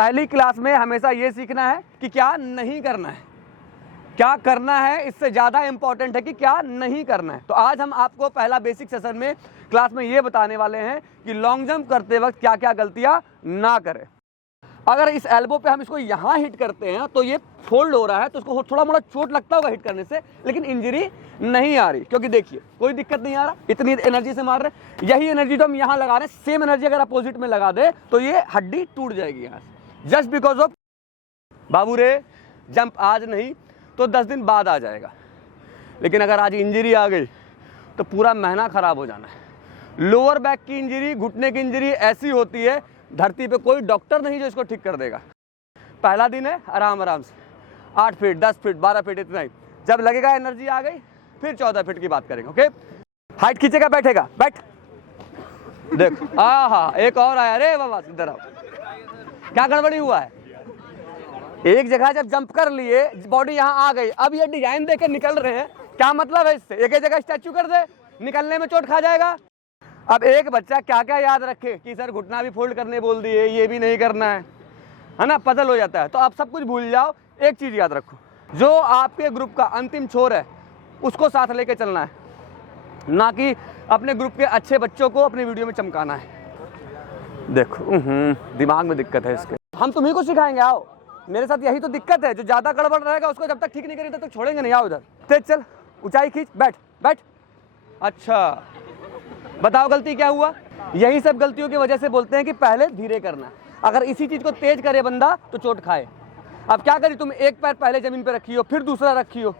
पहली क्लास में हमेशा ये सीखना है कि क्या नहीं करना है, क्या करना है इससे ज़्यादा इंपॉर्टेंट है कि क्या नहीं करना है। तो आज हम आपको पहला बेसिक सेशन में क्लास में ये बताने वाले हैं कि लॉन्ग जंप करते वक्त क्या क्या गलतियाँ ना करें। अगर इस एल्बो पे हम इसको यहाँ हिट करते हैं तो ये फोल्ड हो रहा है, तो उसको थोड़ा मोड़ा चोट लगता होगा हिट करने से, लेकिन इंजरी नहीं आ रही, क्योंकि देखिए कोई दिक्कत नहीं आ रहा, इतनी एनर्जी से मार रहे। यही एनर्जी तो हम यहाँ लगा रहे हैं, सेम एनर्जी अगर अपोजिट में लगा दे तो ये हड्डी टूट जाएगी यहाँ से, जस्ट बिकॉज ऑफ बाबू रे जंप आज नहीं तो 10 दिन बाद आ जाएगा। लेकिन अगर आज इंजरी आ गई तो पूरा महीना खराब हो जाना है। लोअर बैक की इंजरी, घुटने की इंजरी ऐसी होती है, धरती पे कोई डॉक्टर नहीं जो इसको ठीक कर देगा। पहला दिन है, आराम आराम से 8 फीट 10 फीट 12 फीट इतना ही, जब लगेगा एनर्जी आ गई फिर 14 फीट की बात करेंगे। ओके, हाइट खींचेगा, बैठेगा, बैठ, देख एक और आया, अरे बाबा इधर आओ, क्या गड़बड़ी हुआ है। एक जगह जब जंप कर लिए, बॉडी यहाँ आ गई, अब ये डिजाइन देके निकल रहे हैं, क्या मतलब है इससे? एक ही जगह स्टैचू कर दे, निकलने में चोट खा जाएगा। अब एक बच्चा क्या क्या याद रखे कि सर घुटना भी फोल्ड करने बोल दिए, ये भी नहीं करना है ना, पजल हो जाता है। तो आप सब कुछ भूल जाओ, एक चीज याद रखो, जो आपके ग्रुप का अंतिम छोर है उसको साथ लेके चलना है, ना कि अपने ग्रुप के अच्छे बच्चों को अपनी वीडियो में चमकाना है। देखो दिमाग में दिक्कत है इसके, हम तुम्ही को सिखाएंगे, आओ मेरे साथ। यही तो दिक्कत है, जो ज्यादा गड़बड़ रहेगा उसको जब तक ठीक नहीं करेंगे तब तक छोड़ेंगे नहीं। आओ इधर, तेज चल, ऊंचाई खींच, बैठ बैठ। अच्छा बताओ गलती क्या हुआ? यही सब गलतियों की वजह से बोलते हैं कि पहले धीरे करना। अगर इसी चीज को तेज करे बंदा तो चोट खाए। अब क्या करी, तुम एक पैर पहले जमीन पे रखी हो फिर दूसरा रखी हो।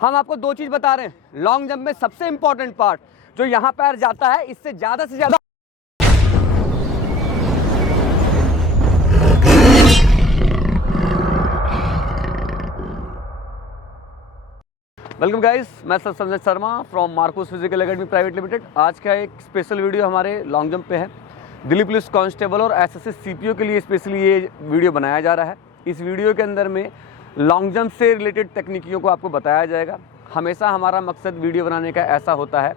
हम आपको दो चीज बता रहे हैं, लॉन्ग जंप में सबसे इंपॉर्टेंट पार्ट जो यहाँ पैर जाता है, इससे ज्यादा से ज्यादा वेलकम गाइस, मैं sir Sanjay Sharma from Marcos physical academy private limited. आज का एक स्पेशल वीडियो हमारे लॉन्ग जंप पे है। दिल्ली पुलिस कांस्टेबल और एसएससी सीपीओ के लिए स्पेशली ये वीडियो बनाया जा रहा है। इस वीडियो के अंदर में लॉन्ग जंप से रिलेटेड तकनीकियों को आपको बताया जाएगा। हमेशा हमारा मकसद वीडियो बनाने का ऐसा होता है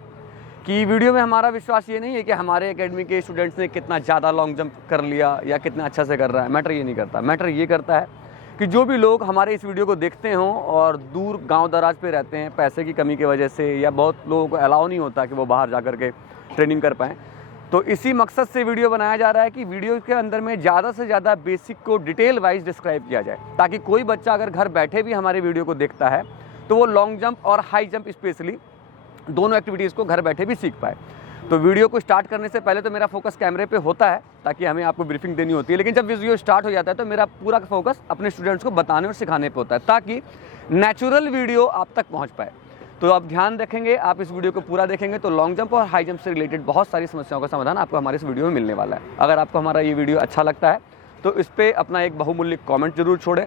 कि वीडियो में हमारा विश्वास ये नहीं है कि हमारे एकेडमी के स्टूडेंट्स ने कितना ज़्यादा लॉन्ग जंप कर लिया या कितना अच्छा से कर रहा है। मैटर ये नहीं करता, मैटर ये करता है कि जो भी लोग हमारे इस वीडियो को देखते हों और दूर गांव दराज पे रहते हैं, पैसे की कमी की वजह से, या बहुत लोगों को अलाउ नहीं होता कि वो बाहर जा कर के ट्रेनिंग कर पाएँ, तो इसी मकसद से वीडियो बनाया जा रहा है कि वीडियो के अंदर में ज़्यादा से ज़्यादा बेसिक को डिटेल वाइज डिस्क्राइब किया जाए, ताकि कोई बच्चा अगर घर बैठे भी हमारे वीडियो को देखता है तो वो लॉन्ग जंप और हाई जंप स्पेशली दोनों एक्टिविटीज़ को घर बैठे भी सीख पाए। तो वीडियो को स्टार्ट करने से पहले तो मेरा फोकस कैमरे पे होता है, ताकि हमें आपको ब्रीफिंग देनी होती है, लेकिन जब वीडियो स्टार्ट हो जाता है तो मेरा पूरा फोकस अपने स्टूडेंट्स को बताने और सिखाने पे होता है, ताकि नेचुरल वीडियो आप तक पहुंच पाए। तो आप ध्यान रखेंगे, आप इस वीडियो को पूरा देखेंगे तो लॉन्ग जंप और हाई जंप से रिलेटेड बहुत सारी समस्याओं का समाधान आपको हमारे इस वीडियो में मिलने वाला है। अगर आपको हमारा ये वीडियो अच्छा लगता है तो इस पर अपना एक बहुमूल्य कॉमेंट जरूर छोड़ें।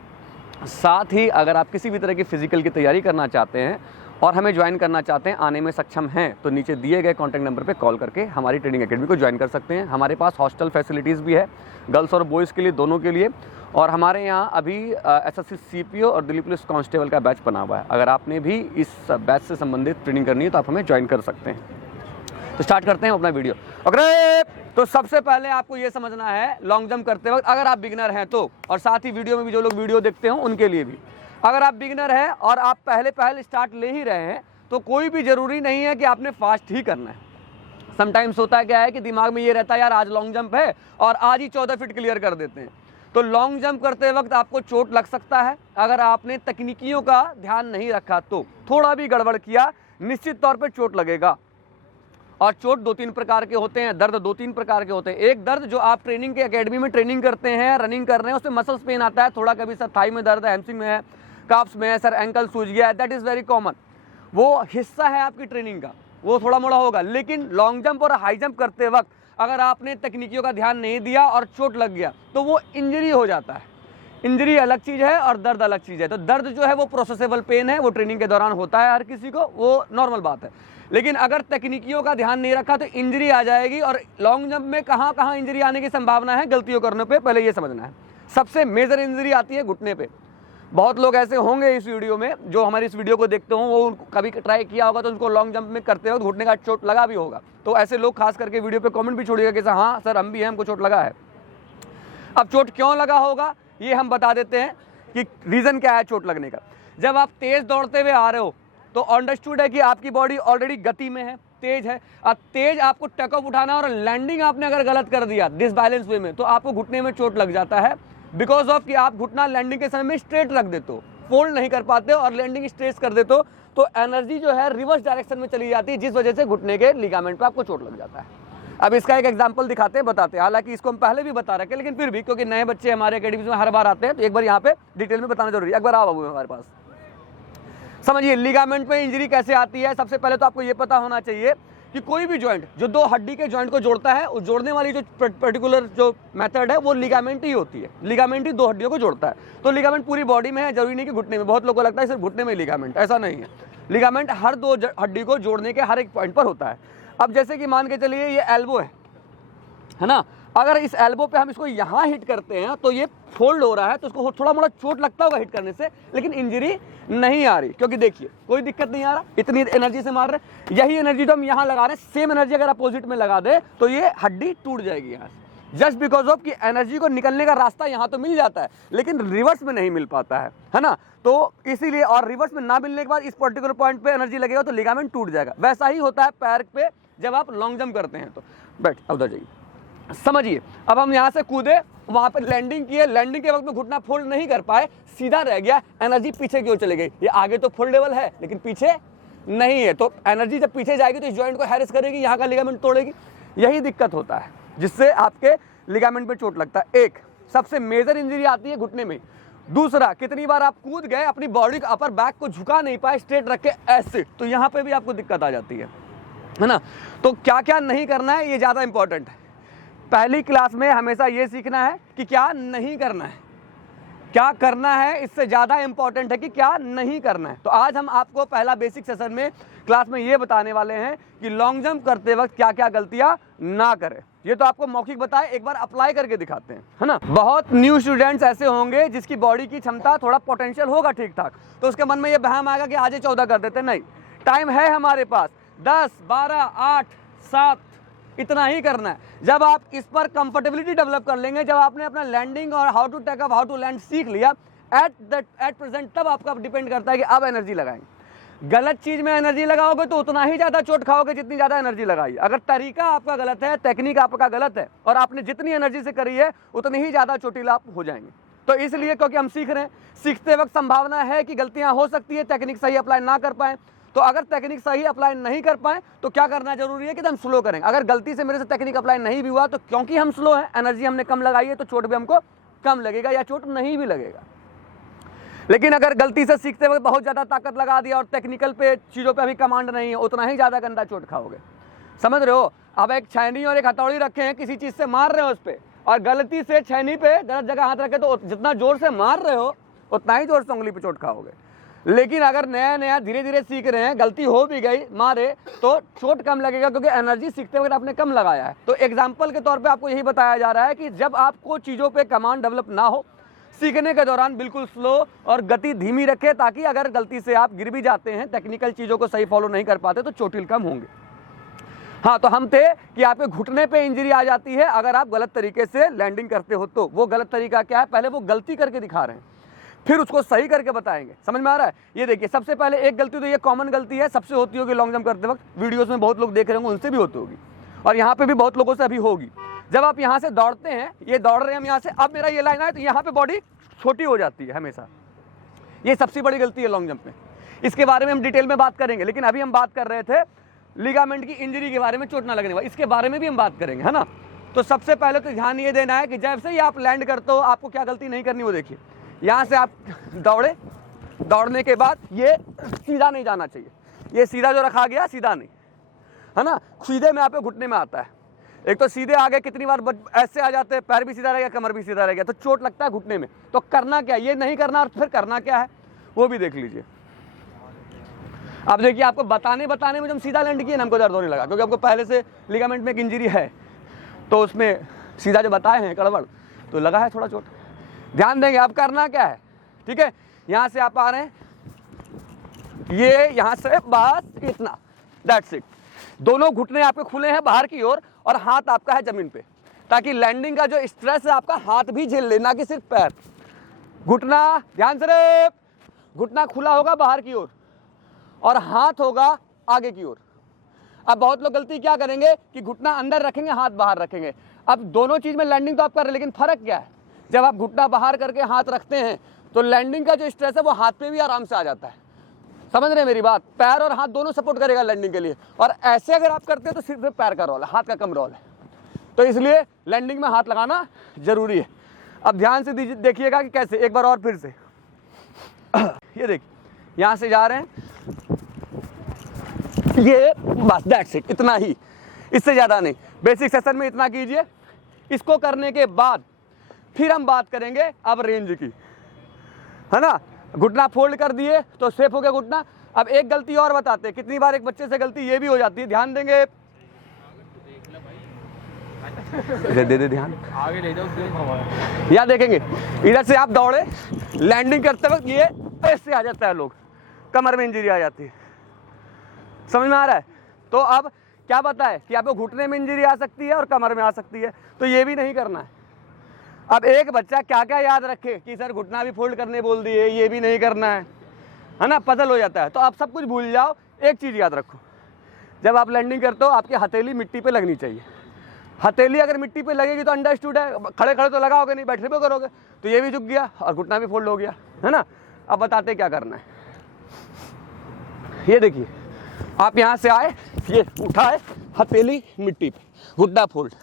साथ ही अगर आप किसी भी तरह की फिजिकल की तैयारी करना चाहते हैं और हमें ज्वाइन करना चाहते हैं, आने में सक्षम हैं, तो नीचे दिए गए कॉन्टैक्ट नंबर पे कॉल करके हमारी ट्रेनिंग एकेडमी को ज्वाइन कर सकते हैं। हमारे पास हॉस्टल फैसिलिटीज़ भी है, गर्ल्स और बॉयज़ के लिए, दोनों के लिए। और हमारे यहाँ अभी एसएससी सीपीओ और दिल्ली पुलिस कांस्टेबल का बैच बना हुआ है। अगर आपने भी इस बैच से संबंधित ट्रेनिंग करनी है तो आप हमें ज्वाइन कर सकते हैं। तो स्टार्ट करते हैं अपना वीडियो। ओके, तो सबसे पहले आपको ये समझना है लॉन्ग जंप करते वक्त, अगर आप बिगिनर हैं तो, और साथ ही वीडियो में भी जो लोग वीडियो देखते हो उनके लिए भी, अगर आप बिगिनर हैं और आप पहले स्टार्ट ले ही रहे हैं तो कोई भी ज़रूरी नहीं है कि आपने फास्ट ही करना है। समटाइम्स होता क्या है कि दिमाग में ये रहता है यार आज लॉन्ग जंप है और आज ही 14 फीट क्लियर कर देते हैं। तो लॉन्ग जंप करते वक्त आपको चोट लग सकता है अगर आपने तकनीकियों का ध्यान नहीं रखा। तो थोड़ा भी गड़बड़ किया निश्चित तौर पर चोट लगेगा। और चोट 2-3 प्रकार के होते हैं, दर्द 2-3 प्रकार के होते हैं। एक दर्द जो आप ट्रेनिंग के एकेडमी में ट्रेनिंग करते हैं, रनिंग कर रहे हैं, उसमें मसल्स पेन आता है थोड़ा, कभी सर थाई में दर्द है, हैमस्ट्रिंग में है, काफ्स में है, सर एंकल सूज गया है, दैट इज़ वेरी कॉमन। वो हिस्सा है आपकी ट्रेनिंग का, वो थोड़ा मोड़ा होगा। लेकिन लॉन्ग जंप और हाई जंप करते वक्त अगर आपने तकनीकियों का ध्यान नहीं दिया और चोट लग गया तो वो इंजरी हो जाता है। इंजरी अलग चीज़ है और दर्द अलग चीज़ है। तो दर्द जो है वो प्रोसेसेबल पेन है, वो ट्रेनिंग के दौरान होता है हर किसी को, वो नॉर्मल बात है। लेकिन अगर तकनीकियों का ध्यान नहीं रखा तो इंजरी आ जाएगी। और लॉन्ग जंप में कहाँ कहाँ इंजरी आने की संभावना है गलतियों करने पे, पहले ये समझना है। सबसे मेजर इंजरी आती है घुटने पे। बहुत लोग ऐसे होंगे इस वीडियो में जो हमारी इस वीडियो को देखते हों, वो कभी ट्राई किया होगा तो उनको लॉन्ग जंप में करते वक्त घुटने का चोट लगा भी होगा। तो ऐसे लोग खास करके वीडियो पे कमेंट भी छोड़िएगा कि हाँ सर हम भी हैं, हमको चोट लगा है। अब चोट क्यों लगा होगा ये हम बता देते हैं कि रीज़न क्या है चोट लगने का। जब आप तेज़ दौड़ते हुए आ रहे हो तो अंडरस्टूड है कि आपकी बॉडी ऑलरेडी गति में है, तेज है। अब तेज आपको टेक ऑफ उठाना और लैंडिंग आपने अगर गलत कर दिया डिसबैलेंस वे में, तो आपको घुटने में चोट लग जाता है, बिकॉज ऑफ कि आप घुटना लैंडिंग के समय में स्ट्रेट रख देते हो, फोल्ड नहीं कर पाते हो और लैंडिंग स्ट्रेट कर देते हो, तो एनर्जी जो है रिवर्स डायरेक्शन में चली जाती है, जिस वजह से घुटने के लिगामेंट पे आपको चोट लग जाता है। अब इसका एक एग्जांपल दिखाते हैं, बताते हैं। हालांकि इसको हम पहले भी बता रखे, लेकिन फिर भी क्योंकि नए बच्चे हमारे अकेडमी में हर बार आते हैं तो एक बार यहाँ पे डिटेल में बताना जरूरी है। एक बार आओ बाबू हमारे पास, समझिए लिगामेंट में इंजरी कैसे आती है। सबसे पहले तो आपको ये पता होना चाहिए कि कोई भी जॉइंट जो दो हड्डी के जॉइंट को जोड़ता है, उस जोड़ने वाली जो पर्टिकुलर जो मेथड है वो लिगामेंट ही होती है। लिगामेंट ही दो हड्डियों को जोड़ता है। तो लिगामेंट पूरी बॉडी में है, जरूरी नहीं कि घुटने में। बहुत लोगों को लगता है सिर्फ घुटने में लिगामेंट, ऐसा नहीं है। लिगामेंट हर दो हड्डी को जोड़ने के हर एक पॉइंट पर होता है। अब जैसे कि मान के चलिए ये एल्बो है ना, अगर इस एल्बो पे हम इसको यहाँ हिट करते हैं तो ये फोल्ड हो रहा है, तो उसको थोड़ा मोड़ा चोट लगता होगा हिट करने से, लेकिन इंजरी नहीं आ रही, क्योंकि देखिए कोई दिक्कत नहीं आ रहा, इतनी एनर्जी से मार रहे। यही एनर्जी जो हम यहाँ लगा रहे हैं, सेम एनर्जी अगर अपोजिट में लगा दे तो ये हड्डी टूट जाएगी यहाँ से, जस्ट बिकॉज ऑफ कि एनर्जी को निकलने का रास्ता यहाँ तो मिल जाता है, लेकिन रिवर्स में नहीं मिल पाता है ना। तो इसीलिए, और रिवर्स में ना मिलने के बाद इस पर्टिकुलर पॉइंट पे एनर्जी लगेगा तो लिगामेंट टूट जाएगा। वैसा ही होता है पैर पे जब आप लॉन्ग जंप करते हैं। तो बैठ अब उधर जाइए, समझिए। अब हम यहाँ से कूदे, वहाँ पे लैंडिंग किए, लैंडिंग के वक्त में घुटना फोल्ड नहीं कर पाए, सीधा रह गया, एनर्जी पीछे की ओर चली गई। ये आगे तो फोल्डेबल है लेकिन पीछे नहीं है, तो एनर्जी जब पीछे जाएगी तो इस जॉइंट को हैरेस करेगी, यहाँ का लिगामेंट तोड़ेगी। यही दिक्कत होता है जिससे आपके लिगामेंट पे चोट लगता है। एक सबसे मेजर इंजरी आती है घुटने में। दूसरा, कितनी बार आप कूद गए, अपनी बॉडी को अपर बैक को झुका नहीं पाए, स्ट्रेट रख के ऐसे, तो यहाँ पे भी आपको दिक्कत आ जाती है ना। तो क्या क्या नहीं करना है ये ज़्यादा इंपॉर्टेंट है। पहली क्लास में हमेशा ये सीखना है कि क्या नहीं करना है, क्या करना है इससे ज़्यादा इंपॉर्टेंट है कि क्या नहीं करना है। तो आज हम आपको पहला बेसिक सेशन में क्लास में ये बताने वाले हैं कि लॉन्ग जंप करते वक्त क्या क्या गलतियां ना करें। ये तो आपको मौखिक बताए, एक बार अप्लाई करके दिखाते हैं, है ना। बहुत न्यू स्टूडेंट्स ऐसे होंगे जिसकी बॉडी की क्षमता थोड़ा पोटेंशियल होगा ठीक ठाक, तो उसके मन में ये बहम आएगा कि आज 14 कर देते। नहीं, टाइम है हमारे पास, 10, 12, 8, 7 इतना ही करना है। जब आप इस पर कंफर्टेबिलिटी डेवलप कर लेंगे, जब आपने अपना लैंडिंग और how to take up, how to land सीख लिया एट प्रेजेंट, तब आपका डिपेंड करता है कि अब एनर्जी लगाएंगे। गलत चीज में एनर्जी लगाओगे तो उतना ही ज्यादा चोट खाओगे जितनी ज्यादा एनर्जी लगाई। अगर तरीका आपका गलत है, टेक्निक आपका गलत है और आपने जितनी एनर्जी से करी है उतनी ही ज्यादा चोटिला आप हो जाएंगे। तो इसलिए क्योंकि हम सीख रहे हैं, सीखते वक्त संभावना है कि गलतियां हो सकती है, टेक्निक सही अप्लाई ना कर पाए। तो अगर टेक्निक सही अप्लाई नहीं कर पाए तो क्या करना जरूरी है कि हम स्लो करें। अगर गलती से मेरे से टेक्निक अप्लाई नहीं भी हुआ तो क्योंकि हम स्लो हैं, एनर्जी हमने कम लगाई है, तो चोट भी हमको कम लगेगा या चोट नहीं भी लगेगा। लेकिन अगर गलती से सीखते वक्त बहुत ज़्यादा ताकत लगा दिया और टेक्निकल पे चीज़ों पे अभी कमांड नहीं है, उतना ही ज़्यादा गंदा चोट खाओगे। समझ रहे हो। अब एक छैनी और एक हथौड़ी रखे हैं, किसी चीज़ से मार रहे हो उस पर, और गलती से छैनी पे गलत जगह हाथ रखे तो जितना जोर से मार रहे हो उतना ही जोर से उंगली पे चोट खाओगे। लेकिन अगर नया नया धीरे धीरे सीख रहे हैं, गलती हो भी गई, मारे, तो चोट कम लगेगा क्योंकि एनर्जी सीखते वक्त आपने कम लगाया है। तो एग्जाम्पल के तौर पे आपको यही बताया जा रहा है कि जब आपको चीज़ों पे कमांड डेवलप ना हो, सीखने के दौरान बिल्कुल स्लो और गति धीमी रखें, ताकि अगर गलती से आप गिर भी जाते हैं, टेक्निकल चीज़ों को सही फॉलो नहीं कर पाते, तो चोटिल कम होंगे। हाँ, तो हम थे कि आपके घुटने पे इंजरी आ जाती है अगर आप गलत तरीके से लैंडिंग करते हो। तो वो गलत तरीका क्या है, पहले वो गलती करके दिखा रहे हैं, फिर उसको सही करके बताएंगे। समझ में आ रहा है। ये देखिए, सबसे पहले एक गलती, तो ये कॉमन गलती है, सबसे होती होगी लॉन्ग जंप करते वक्त, वीडियोस में बहुत लोग देख रहे होंगे, उनसे भी होती होगी और यहाँ पे भी बहुत लोगों से अभी होगी। जब आप यहाँ से दौड़ते हैं, ये दौड़ रहे हैं हम यहाँ से, अब मेरा ये लाइन है तो यहाँ पे बॉडी छोटी हो जाती है हमेशा। ये सबसे बड़ी गलती है लॉन्ग जंप में। इसके बारे में हम डिटेल में बात करेंगे, लेकिन अभी हम बात कर रहे थे लिगामेंट की इंजरी के बारे में, चोट ना लगने वाला, इसके बारे में भी हम बात करेंगे, है ना। तो सबसे पहले तो ध्यान ये देना है कि जैसे ही आप लैंड करते हो आपको क्या गलती नहीं करनी, वो देखिए। यहाँ से आप दौड़े, दौड़ने के बाद ये सीधा नहीं जाना चाहिए, ये सीधा जो रखा गया सीधा नहीं, है ना। सीधे में आपके घुटने में आता है। एक तो सीधे आ गए, कितनी बार ऐसे आ जाते हैं, पैर भी सीधा रह गया, कमर भी सीधा रह गया, तो चोट लगता है घुटने में। तो करना क्या, ये नहीं करना, और फिर करना क्या है वो भी देख लीजिए। अब देखिए, आपको बताने में जब सीधा लैंड किए ना, हमको दर्द होने लगा, क्योंकि आपको पहले से लिगामेंट में एक इंजरी है, तो उसमें सीधा जो बताए हैं गड़बड़, तो लगा है थोड़ा चोट। ध्यान देंगे। अब करना क्या है, ठीक है। यहाँ से आप आ रहे हैं, ये यहाँ से बस इतना, दैट्स इट। दोनों घुटने आपके खुले हैं बाहर की ओर और हाथ आपका है जमीन पे। ताकि लैंडिंग का जो स्ट्रेस है आपका हाथ भी झेल ले, ना कि सिर्फ पैर। घुटना ध्यान से रे, घुटना खुला होगा बाहर की ओर और हाथ होगा आगे की ओर। अब बहुत लोग गलती क्या करेंगे कि घुटना अंदर रखेंगे, हाथ बाहर रखेंगे। अब दोनों चीज में लैंडिंग तो आप कर रहे हैं, लेकिन फर्क क्या है, जब आप घुटना बाहर करके हाथ रखते हैं तो लैंडिंग का जो स्ट्रेस है वो हाथ पे भी आराम से आ जाता है। समझ रहे हैं मेरी बात? पैर और हाथ दोनों सपोर्ट करेगा लैंडिंग के लिए। और ऐसे अगर आप करते हैं तो सिर्फ पैर का रोल है, हाथ का कम रोल है। तो इसलिए लैंडिंग में हाथ लगाना जरूरी है। अब ध्यान से देखिएगा कि कैसे, एक बार और फिर से ये देखिए, यहां से जा रहे हैं, ये बस दैट्स इट, इतना ही, इससे ज्यादा नहीं। बेसिक सेशन में इतना कीजिए। इसको करने के बाद फिर हम बात करेंगे अब रेंज की, है ना। घुटना फोल्ड कर दिए तो सेफ हो गया घुटना। अब एक गलती और बताते हैं, कितनी बार एक बच्चे से गलती ये भी हो जाती है, ध्यान देंगे, दे ध्यान, आगे ले जाओ। या देखेंगे इधर से आप दौड़े, लैंडिंग करते वक्त ये ऐसे आ जाता है, लोग कमर में इंजरी आ जाती है। समझ में आ रहा है? तो अब क्या पता है कि आपको घुटने में इंजरी आ सकती है और कमर में आ सकती है, तो ये भी नहीं करना है। अब एक बच्चा क्या क्या याद रखे कि सर घुटना भी फोल्ड करने बोल दिए, ये भी नहीं करना है ना, पजल हो जाता है। तो आप सब कुछ भूल जाओ, एक चीज़ याद रखो, जब आप लैंडिंग करते हो आपकी हथेली मिट्टी पे लगनी चाहिए। हथेली अगर मिट्टी पे लगेगी तो अंडरस्टूड है, खड़े खड़े तो लगाओगे नहीं, बैठे पे करोगे, तो ये भी झुक गया और घुटना भी फोल्ड हो गया, है ना। अब बताते क्या करना है। ये देखिए, आप यहाँ से आए, ये उठाए, हथेली मिट्टी पे, घुटना फोल्ड,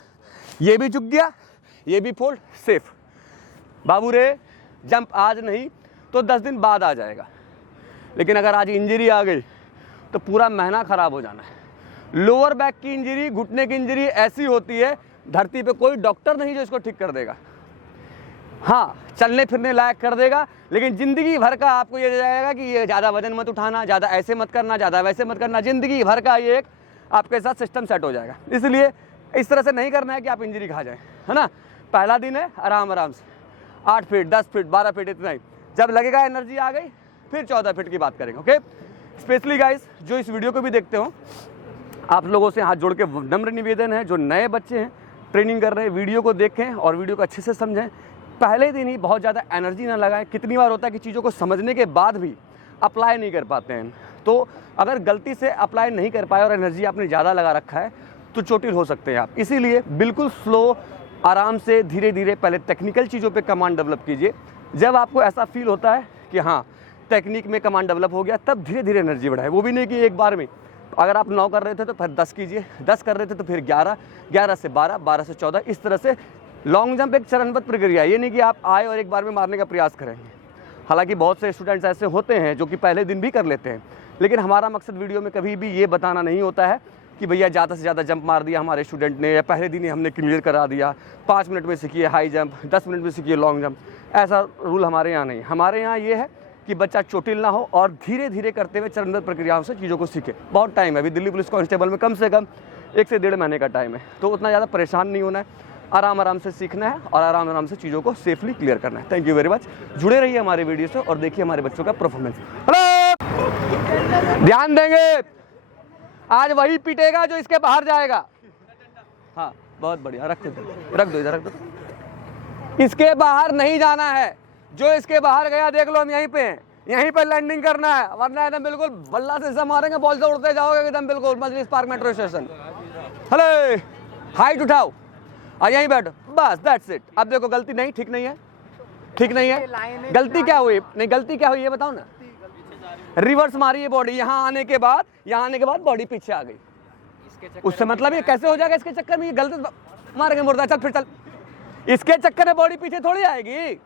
ये भी झुक गया, ये भी फोल्ड, सेफ। बाबू रे, जंप आज नहीं तो 10 दिन बाद आ जाएगा, लेकिन अगर आज इंजरी आ गई तो पूरा महीना खराब हो जाना है। लोअर बैक की इंजरी, घुटने की इंजरी ऐसी होती है, धरती पे कोई डॉक्टर नहीं जो इसको ठीक कर देगा। हाँ, चलने फिरने लायक कर देगा, लेकिन ज़िंदगी भर का आपको ये जाएगा कि ये ज़्यादा वजन मत उठाना, ज़्यादा ऐसे मत करना, ज़्यादा वैसे मत करना। ज़िंदगी भर का ये एक आपके साथ सिस्टम सेट हो जाएगा। इसलिए इस तरह से नहीं करना है कि आप इंजरी खा जाएँ, है ना। पहला दिन है, आराम आराम से 8 फीट, 10 फीट, 12 फीट, इतना ही। जब लगेगा एनर्जी आ गई फिर 14 फीट की बात करेंगे। ओके, स्पेशली गाइस जो इस वीडियो को भी देखते हो, आप लोगों से हाथ जोड़ के नम्र निवेदन है, जो नए बच्चे हैं ट्रेनिंग कर रहे हैं, वीडियो को देखें और वीडियो को अच्छे से समझें। पहले दिन ही बहुत ज़्यादा एनर्जी ना लगाएं। कितनी बार होता है कि चीज़ों को समझने के बाद भी अप्लाई नहीं कर पाते हैं। तो अगर गलती से अप्लाई नहीं कर पाए और एनर्जी आपने ज़्यादा लगा रखा है तो चोटिल हो सकते हैं आप। इसीलिए बिल्कुल स्लो, आराम से, धीरे धीरे पहले टेक्निकल चीज़ों पे कमांड डेवलप कीजिए। जब आपको ऐसा फील होता है कि हाँ टेक्निक में कमांड डेवलप हो गया, तब धीरे धीरे एनर्जी बढ़ाए। वो भी नहीं कि एक बार में, अगर आप 9 कर रहे थे तो फिर 10 कीजिए, 10 कर रहे थे तो फिर 11, 11 से 12, 12 से 14, इस तरह से। लॉन्ग जंप एक चरणबद्ध प्रक्रिया है, ये नहीं कि आप आए और एक बार में मारने का प्रयास करेंगे। हालांकि बहुत से स्टूडेंट्स ऐसे होते हैं जो कि पहले दिन भी कर लेते हैं, लेकिन हमारा मकसद वीडियो में कभी भी ये बताना नहीं होता है कि भैया ज़्यादा से ज़्यादा जंप मार दिया हमारे स्टूडेंट ने, या पहले दिन ही हमने क्लियर करा दिया, 5 मिनट में सीखिए हाई जंप, 10 मिनट में सीखिए लॉन्ग जंप। ऐसा रूल हमारे यहाँ नहीं। हमारे यहाँ ये है कि बच्चा चोटिल ना हो और धीरे धीरे करते हुए चरणबद्ध प्रक्रियाओं से चीज़ों को सीखे। बहुत टाइम है अभी दिल्ली पुलिस कांस्टेबल में, कम से कम 1 से 1.5 महीने का टाइम है, तो उतना ज़्यादा परेशान नहीं होना है, आराम आराम से सीखना है और आराम आराम से चीज़ों को सेफली क्लियर करना है। Thank you very much. जुड़े रहिए हमारे वीडियो से और देखिए हमारे बच्चों का परफॉर्मेंस। हेलो, ध्यान देंगे, आज वही पीटेगा जो इसके बाहर जाएगा। हाँ, बहुत बढ़िया, रख दो इधर, रख दो। इसके बाहर नहीं जाना है, जो इसके बाहर गया देख लो हम यहीं पे हैं, यहीं पर लैंडिंग करना है, वरना एकदम बिल्कुल बल्ला से मारेंगे, बॉल से उड़ते जाओगे एकदम बिल्कुल Majlis park metro station. Hello, height उठाओ और यहीं बैठो, बस दैट्स इट। अब देखो गलती नहीं, ठीक नहीं है, ठीक नहीं है। गलती क्या हुई? नहीं, गलती क्या हुई ये बताओ ना। रिवर्स मारी है बॉडी, यहाँ आने के बाद बॉडी पीछे आ गई। उससे मतलब ये कैसे हो जाएगा? इसके चक्कर में ये गलत मारेंगे मुर्दा। चल फिर चल, इसके चक्कर में बॉडी पीछे थोड़ी आएगी।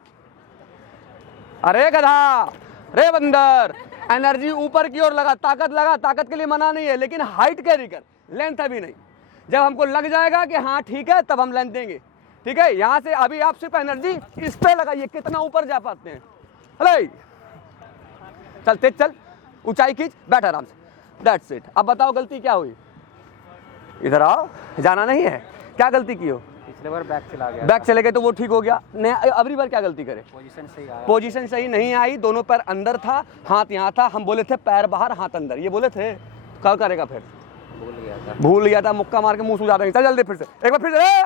अरे गधा, रे बंदर, एनर्जी ऊपर की ओर लगा, ताकत के लिए मना नहीं है, लेकिन हाइट कैरी कर, लेंथ अभी नहीं। जब हमको लग जाएगा कि हाँ ठीक है, तब हम लेंथ देंगे। ठीक है, यहाँ से अभी आप सिर्फ एनर्जी इस पे लगाइए, कितना ऊपर जा पाते हैं। हेलो, चल तेज चल, ऊंचाई खींच, बैठ आराम से, दैट्स इट। अब बताओ गलती क्या हुई? इधर आओ, जाना नहीं है। क्या गलती की हो? पिछले बार बैक चला गया, बैक चले गए तो वो ठीक हो गया। अगली बार क्या गलती करे? पोजीशन सही नहीं आई, दोनों पैर अंदर था, हाथ यहाँ था। हम बोले थे पैर बाहर हाथ अंदर, ये बोले थे। क्या करेगा फिर? भूल गया था, मुक्का मार के मुंह सूजा देंगे। चल जल्दी फिर से, एक बार फिर से,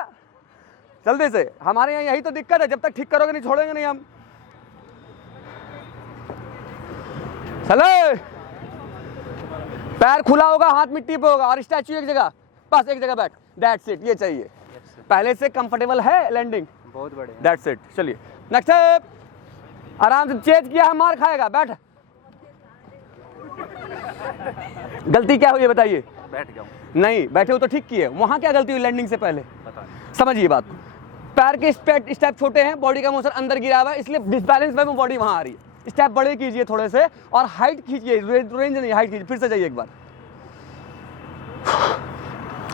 जल्दी से। हमारे यहाँ यही तो दिक्कत है, जब तक ठीक करोगे नहीं छोड़ेंगे नहीं हम। चलो, पैर खुला होगा, हाथ मिट्टी पे होगा और स्टैचू एक जगह, बस एक जगह बैठ, दैट्स इट। ये चाहिए। पहले से कंफर्टेबल है लैंडिंग, बहुत बढ़िया। That's it. चलिए नेक्स्ट स्टेप। आराम से चेज किया है, मार खाएगा, बैठ। गलती क्या हुई है बताइए? बैठ गया हूँ। नहीं बैठे हो तो ठीक किए, वहां क्या गलती हुई लैंडिंग से पहले? पता नहीं। समझिए बात। पैर के स्टेप छोटे हैं, बॉडी का मोशन अंदर गिरा हुआ है, इसलिए डिसबैलेंस में बॉडी वहां आ रही है। स्टेप बड़े कीजिए थोड़े से और हाइट खींचिए, रेंज नहीं, हाइट कीजिए। फिर से जाइए एक बार।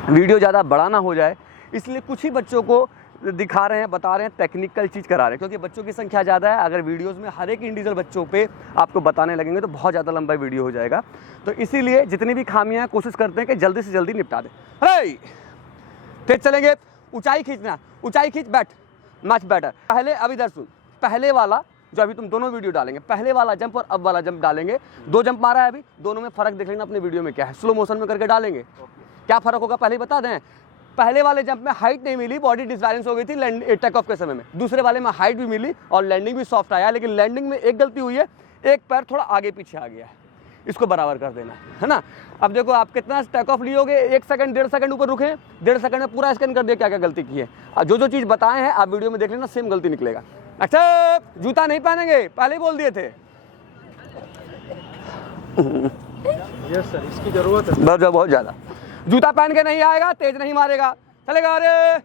वीडियो ज़्यादा बड़ा ना हो जाए इसलिए कुछ ही बच्चों को दिखा रहे हैं, बता रहे हैं, टेक्निकल चीज़ करा रहे हैं, क्योंकि बच्चों की संख्या ज़्यादा है। अगर वीडियोस में हर एक इंडिविजुअल बच्चों पे आपको बताने लगेंगे तो बहुत ज़्यादा लंबा वीडियो हो जाएगा। तो इसीलिए जितनी भी खामियां हैं कोशिश करते हैं कि जल्दी से जल्दी निपटा दें। तेज चलेंगे, ऊंचाई खींचना, ऊंचाई खींच, बैठ, मच बेटर। पहले अब इधर सुन, पहले वाला जो अभी तुम दोनों वीडियो डालेंगे, पहले वाला जंप और अब वाला जंप डालेंगे। 2 जंप मारा है अभी, दोनों में फ़र्क देख लेना अपने वीडियो में क्या है, स्लो मोशन में करके डालेंगे। क्या फ़र्क होगा पहले ही बता दें। पहले वाले जंप में हाइट नहीं मिली, बॉडी डिसबैलेंस हो गई थी टेक ऑफ के समय में। दूसरे वाले में हाइट भी मिली और लैंडिंग भी सॉफ्ट आया, लेकिन लैंडिंग में एक गलती हुई है, एक पैर थोड़ा आगे पीछे आ गया है, इसको बराबर कर देना है ना। अब देखो आप कितना टेक ऑफ लियोगे, 1 सेकंड 1.5 सेकंड ऊपर रुके, 1.5 सेकंड में पूरा स्कैन कर दिया क्या क्या गलती की है। और जो चीज़ बताए हैं आप वीडियो में देख लेना, सेम गलती निकलेगा। अच्छा, जूता नहीं पहनेंगे, पहले ही बोल दिए थे। यस सर, इसकी जरूरत है। बहुत ज़्यादा। जूता पहन के नहीं आएगा, तेज नहीं मारेगा, चलेगा। अरे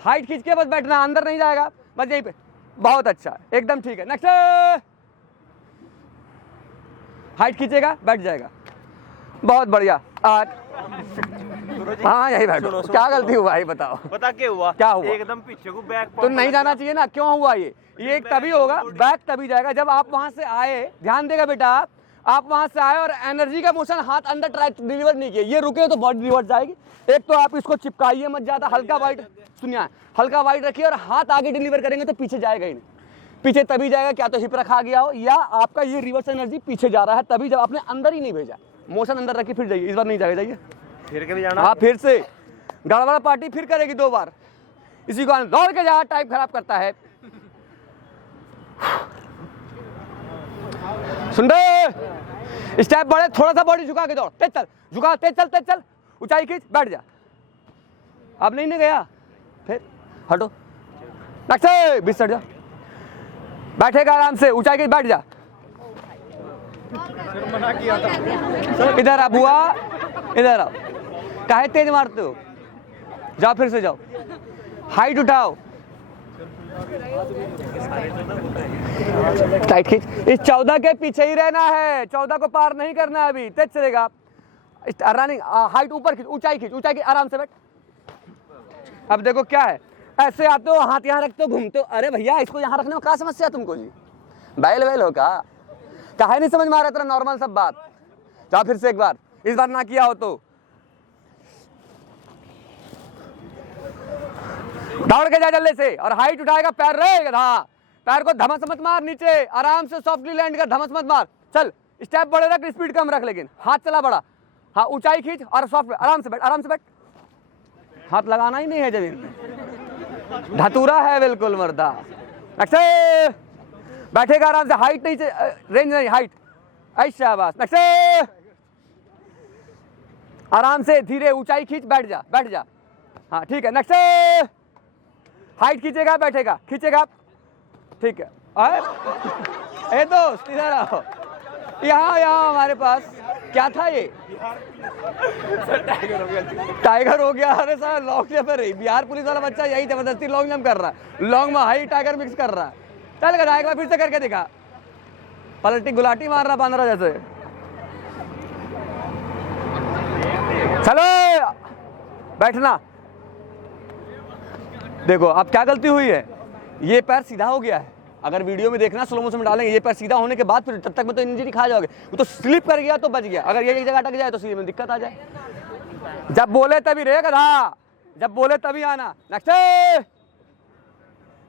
हाइट खींच के बस बैठना, अंदर नहीं जाएगा, बस यहीं पे। बहुत अच्छा, एकदम ठीक है। नेक्स्ट, हाइट खींचेगा, बैठ जाएगा, बहुत बढ़िया। आज हाँ यही बैठो। क्या गलती हुआ है बताओ? पता क्या हुआ? क्या हुआ? एकदम पीछे को बैक तो नहीं जाना चाहिए ना, क्यों हुआ ये तभी होगा, बैक तभी जाएगा जब आप वहां से आए। ध्यान देगा बेटा, आप वहां से आए और एनर्जी का मोशन हाथ अंदर डिलीवर नहीं किया, ये रुके तो बॉडी रिवर्स जाएगी। एक तो आप इसको चिपकाइए मत ज्यादा, हल्का वाइट, सुनिए, हल्का वाइट रखिए और हाथ आगे डिलीवर करेंगे तो पीछे जाएगा ही नहीं। पीछे तभी जाएगा क्या तो हिप रखा गया हो या आपका ये रिवर्स एनर्जी पीछे जा रहा है, तभी जब आपने अंदर ही नहीं भेजा। मोशन अंदर रखिए फिर जाइए, इस बार नहीं जाएगा, जाइए फिर के भी जाना। हाँ फिर से गड़बड़ पार्टी फिर करेगी 2 बार। इसी को दौड़ के जा, टाइप खराब करता है। सुन रहे, स्टेप बढ़े, थोड़ा सा बॉडी झुका के दौड़, तेज चल, झुका, तेज चल, तेज चल, ऊंचाई खींच, बैठ जा। अब नहीं गया, फिर हटो, नेक्स्ट 20 जा, बैठेगा आराम से, ऊंचाई खींच, बैठ जा। मना किया था। इधर आ बुआ, इधर आओ, काहे तेज मारते हो? जाओ फिर से जाओ, हाइट उठाओ, टाइट खींच। इस 14 के पीछे ही रहना है, 14 को पार नहीं करना है अभी, तेज चलेगा। रनिंग, हाइट ऊपर खींच, ऊंचाई खींच, ऊंचाई खींच, आराम से बैठ। अब देखो क्या है, ऐसे आते हो, हाथ यहाँ रखते हो, घूमते हो। अरे भैया इसको यहाँ रखने में क्या समस्या तुमको जी? बैल हो का? काहे नहीं समझ में आ रहा तेरा नॉर्मल सब बात? जाओ फिर से एक बार, इस बार ना किया हो तो दौड़ के जा जल्दी से और हाइट उठाएगा, पैर रहेगा, हाँ पैर को धमस मत मार, नीचे आराम से सॉफ्टली लैंड कर, धमस मत मार। चल स्टेप बड़े रख, स्पीड कम रख, लेकिन हाथ चला बड़ा। हाँ ऊंचाई खींच और सॉफ्ट, आराम से बैठ, आराम से बैठ। हाथ लगाना ही नहीं है जमीन में, धतूरा है बिल्कुल मर्दा। अच्छा बैठेगा आराम से, हाइट नहीं, रेंज नहीं, हाइट। ऐसा बस, नेक्स्ट आराम से धीरे, ऊंचाई खींच, बैठ जा, बैठ जा। हाँ ठीक है, नेक्स्ट हाइट खींचेगा, बैठेगा, खींचेगा, ठीक है। ए दोस्त इधर आओ, यहाँ हमारे पास क्या था ये? टाइगर हो गया। अरे सारा लॉन्ग जंप है, बिहार पुलिस वाला बच्चा यही जबरदस्ती लॉन्ग जंप कर रहा है, लॉन्ग में हाई टाइगर मिक्स कर रहा है। चल गया, एक बार फिर से करके दिखा, पलटी गुलाटी मार रहा बांध रहा जैसे। चलो बैठना। देखो अब क्या गलती हुई है, ये पैर सीधा हो गया है। अगर वीडियो में देखना, स्लो मोशन में डालेंगे, ये पैर सीधा होने के बाद फिर तब तक में तो इंजरी खा जाओगे। वो तो स्लिप कर गया तो बच गया, अगर ये एक जगह अटक जाए तो सीधे में दिक्कत आ जाए। जब बोले तभी रहेगा, हाँ जब बोले तभी आना। नेक्स्ट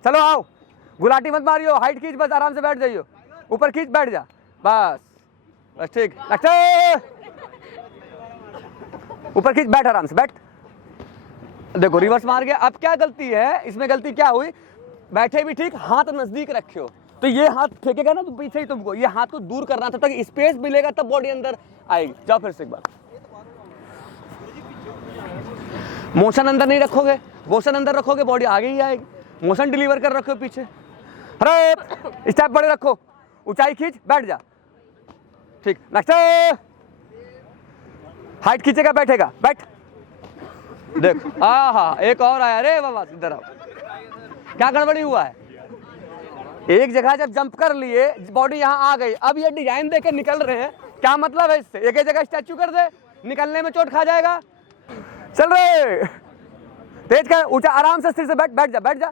चलो आओ, गुलाटी मत मारियो, हाइट खींच, बस आराम से बैठ जाइयो, ऊपर खींच, बैठ जा, बस बस ठीक। नेक्स्ट ऊपर खींच, बैठ आराम से, बैठ, देखो रिवर्स मार गया। अब क्या गलती है इसमें, गलती क्या हुई, बैठे भी ठीक, हाथ नजदीक रखे हो तो ये हाथ फेंकेगा ना तो पीछे ही तुमको, ये हाथ को दूर करना था ताकि स्पेस मिलेगा तब बॉडी अंदर आएगी। जाओ फिर से एक बार, मोशन अंदर नहीं रखोगे, मोशन अंदर रखोगे बॉडी आगे ही आएगी। मोशन डिलीवर कर रखो पीछे, अरे स्टेप बड़े रखो, ऊंचाई खींच, बैठ जा, ठीक। नेक्स्ट, हाइट खींचेगा, बैठेगा, बैठ, देख, हाँ एक और आया, अरे बाबा इधर आओ। क्या गड़बड़ी हुआ है, एक जगह जब जंप कर लिए बॉडी यहाँ आ गई, अब ये डिजाइन देके निकल रहे हैं, क्या मतलब है इससे, एक ही जगह स्टैचू कर दे, निकलने में चोट खा जाएगा। चल रहे, तेज कर, ऊंचा, आराम से, स्थिर से बैठ, बैठ जा, बैठ जा।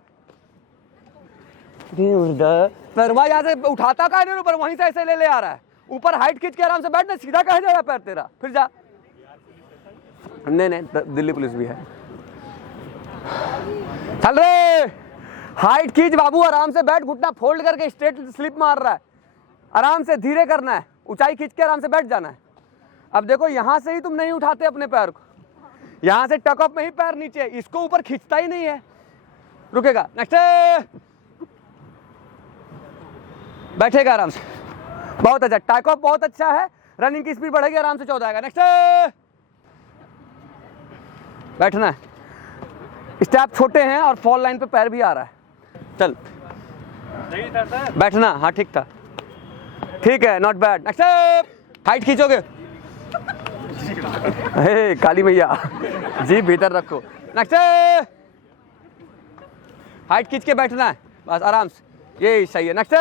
पैरमा यहाँ से उठाता का नहीं, ऊपर वहीं से ऐसे ले आ रहा है, ऊपर हाइट खींच के आराम से बैठ ना, सीधा कह जाएगा पैर तेरा, फिर जा। नहीं दिल्ली पुलिस भी है। चल रे, हाइट खींच बाबू, आराम से बैठ, घुटना फोल्ड करके, स्ट्रेट स्लिप मार रहा है, आराम से धीरे करना है, ऊंचाई खींच के आराम से बैठ जाना है। अब देखो यहां से ही तुम नहीं उठाते अपने पैर को, यहां से टक अप में ही पैर नीचे, इसको ऊपर खींचता ही नहीं है, रुकेगा। नेक्स्ट, बैठेगा आराम से, बहुत अच्छा, टैक ऑफ बहुत अच्छा है, रनिंग की स्पीड बढ़ेगी, आराम से 14 आएगा। नेक्स्ट, बैठना है, स्टेप छोटे हैं और फॉल लाइन पे पैर भी आ रहा है, चल सही था सर, बैठना, हाँ ठीक था, ठीक है, नॉट बैड। नेक्स्ट, हाइट खींचोगे, हे काली मैया जी भीतर रखो। नेक्स्ट, हाइट खींच के बैठना है, बस आराम से, ये सही है। नेक्स्ट,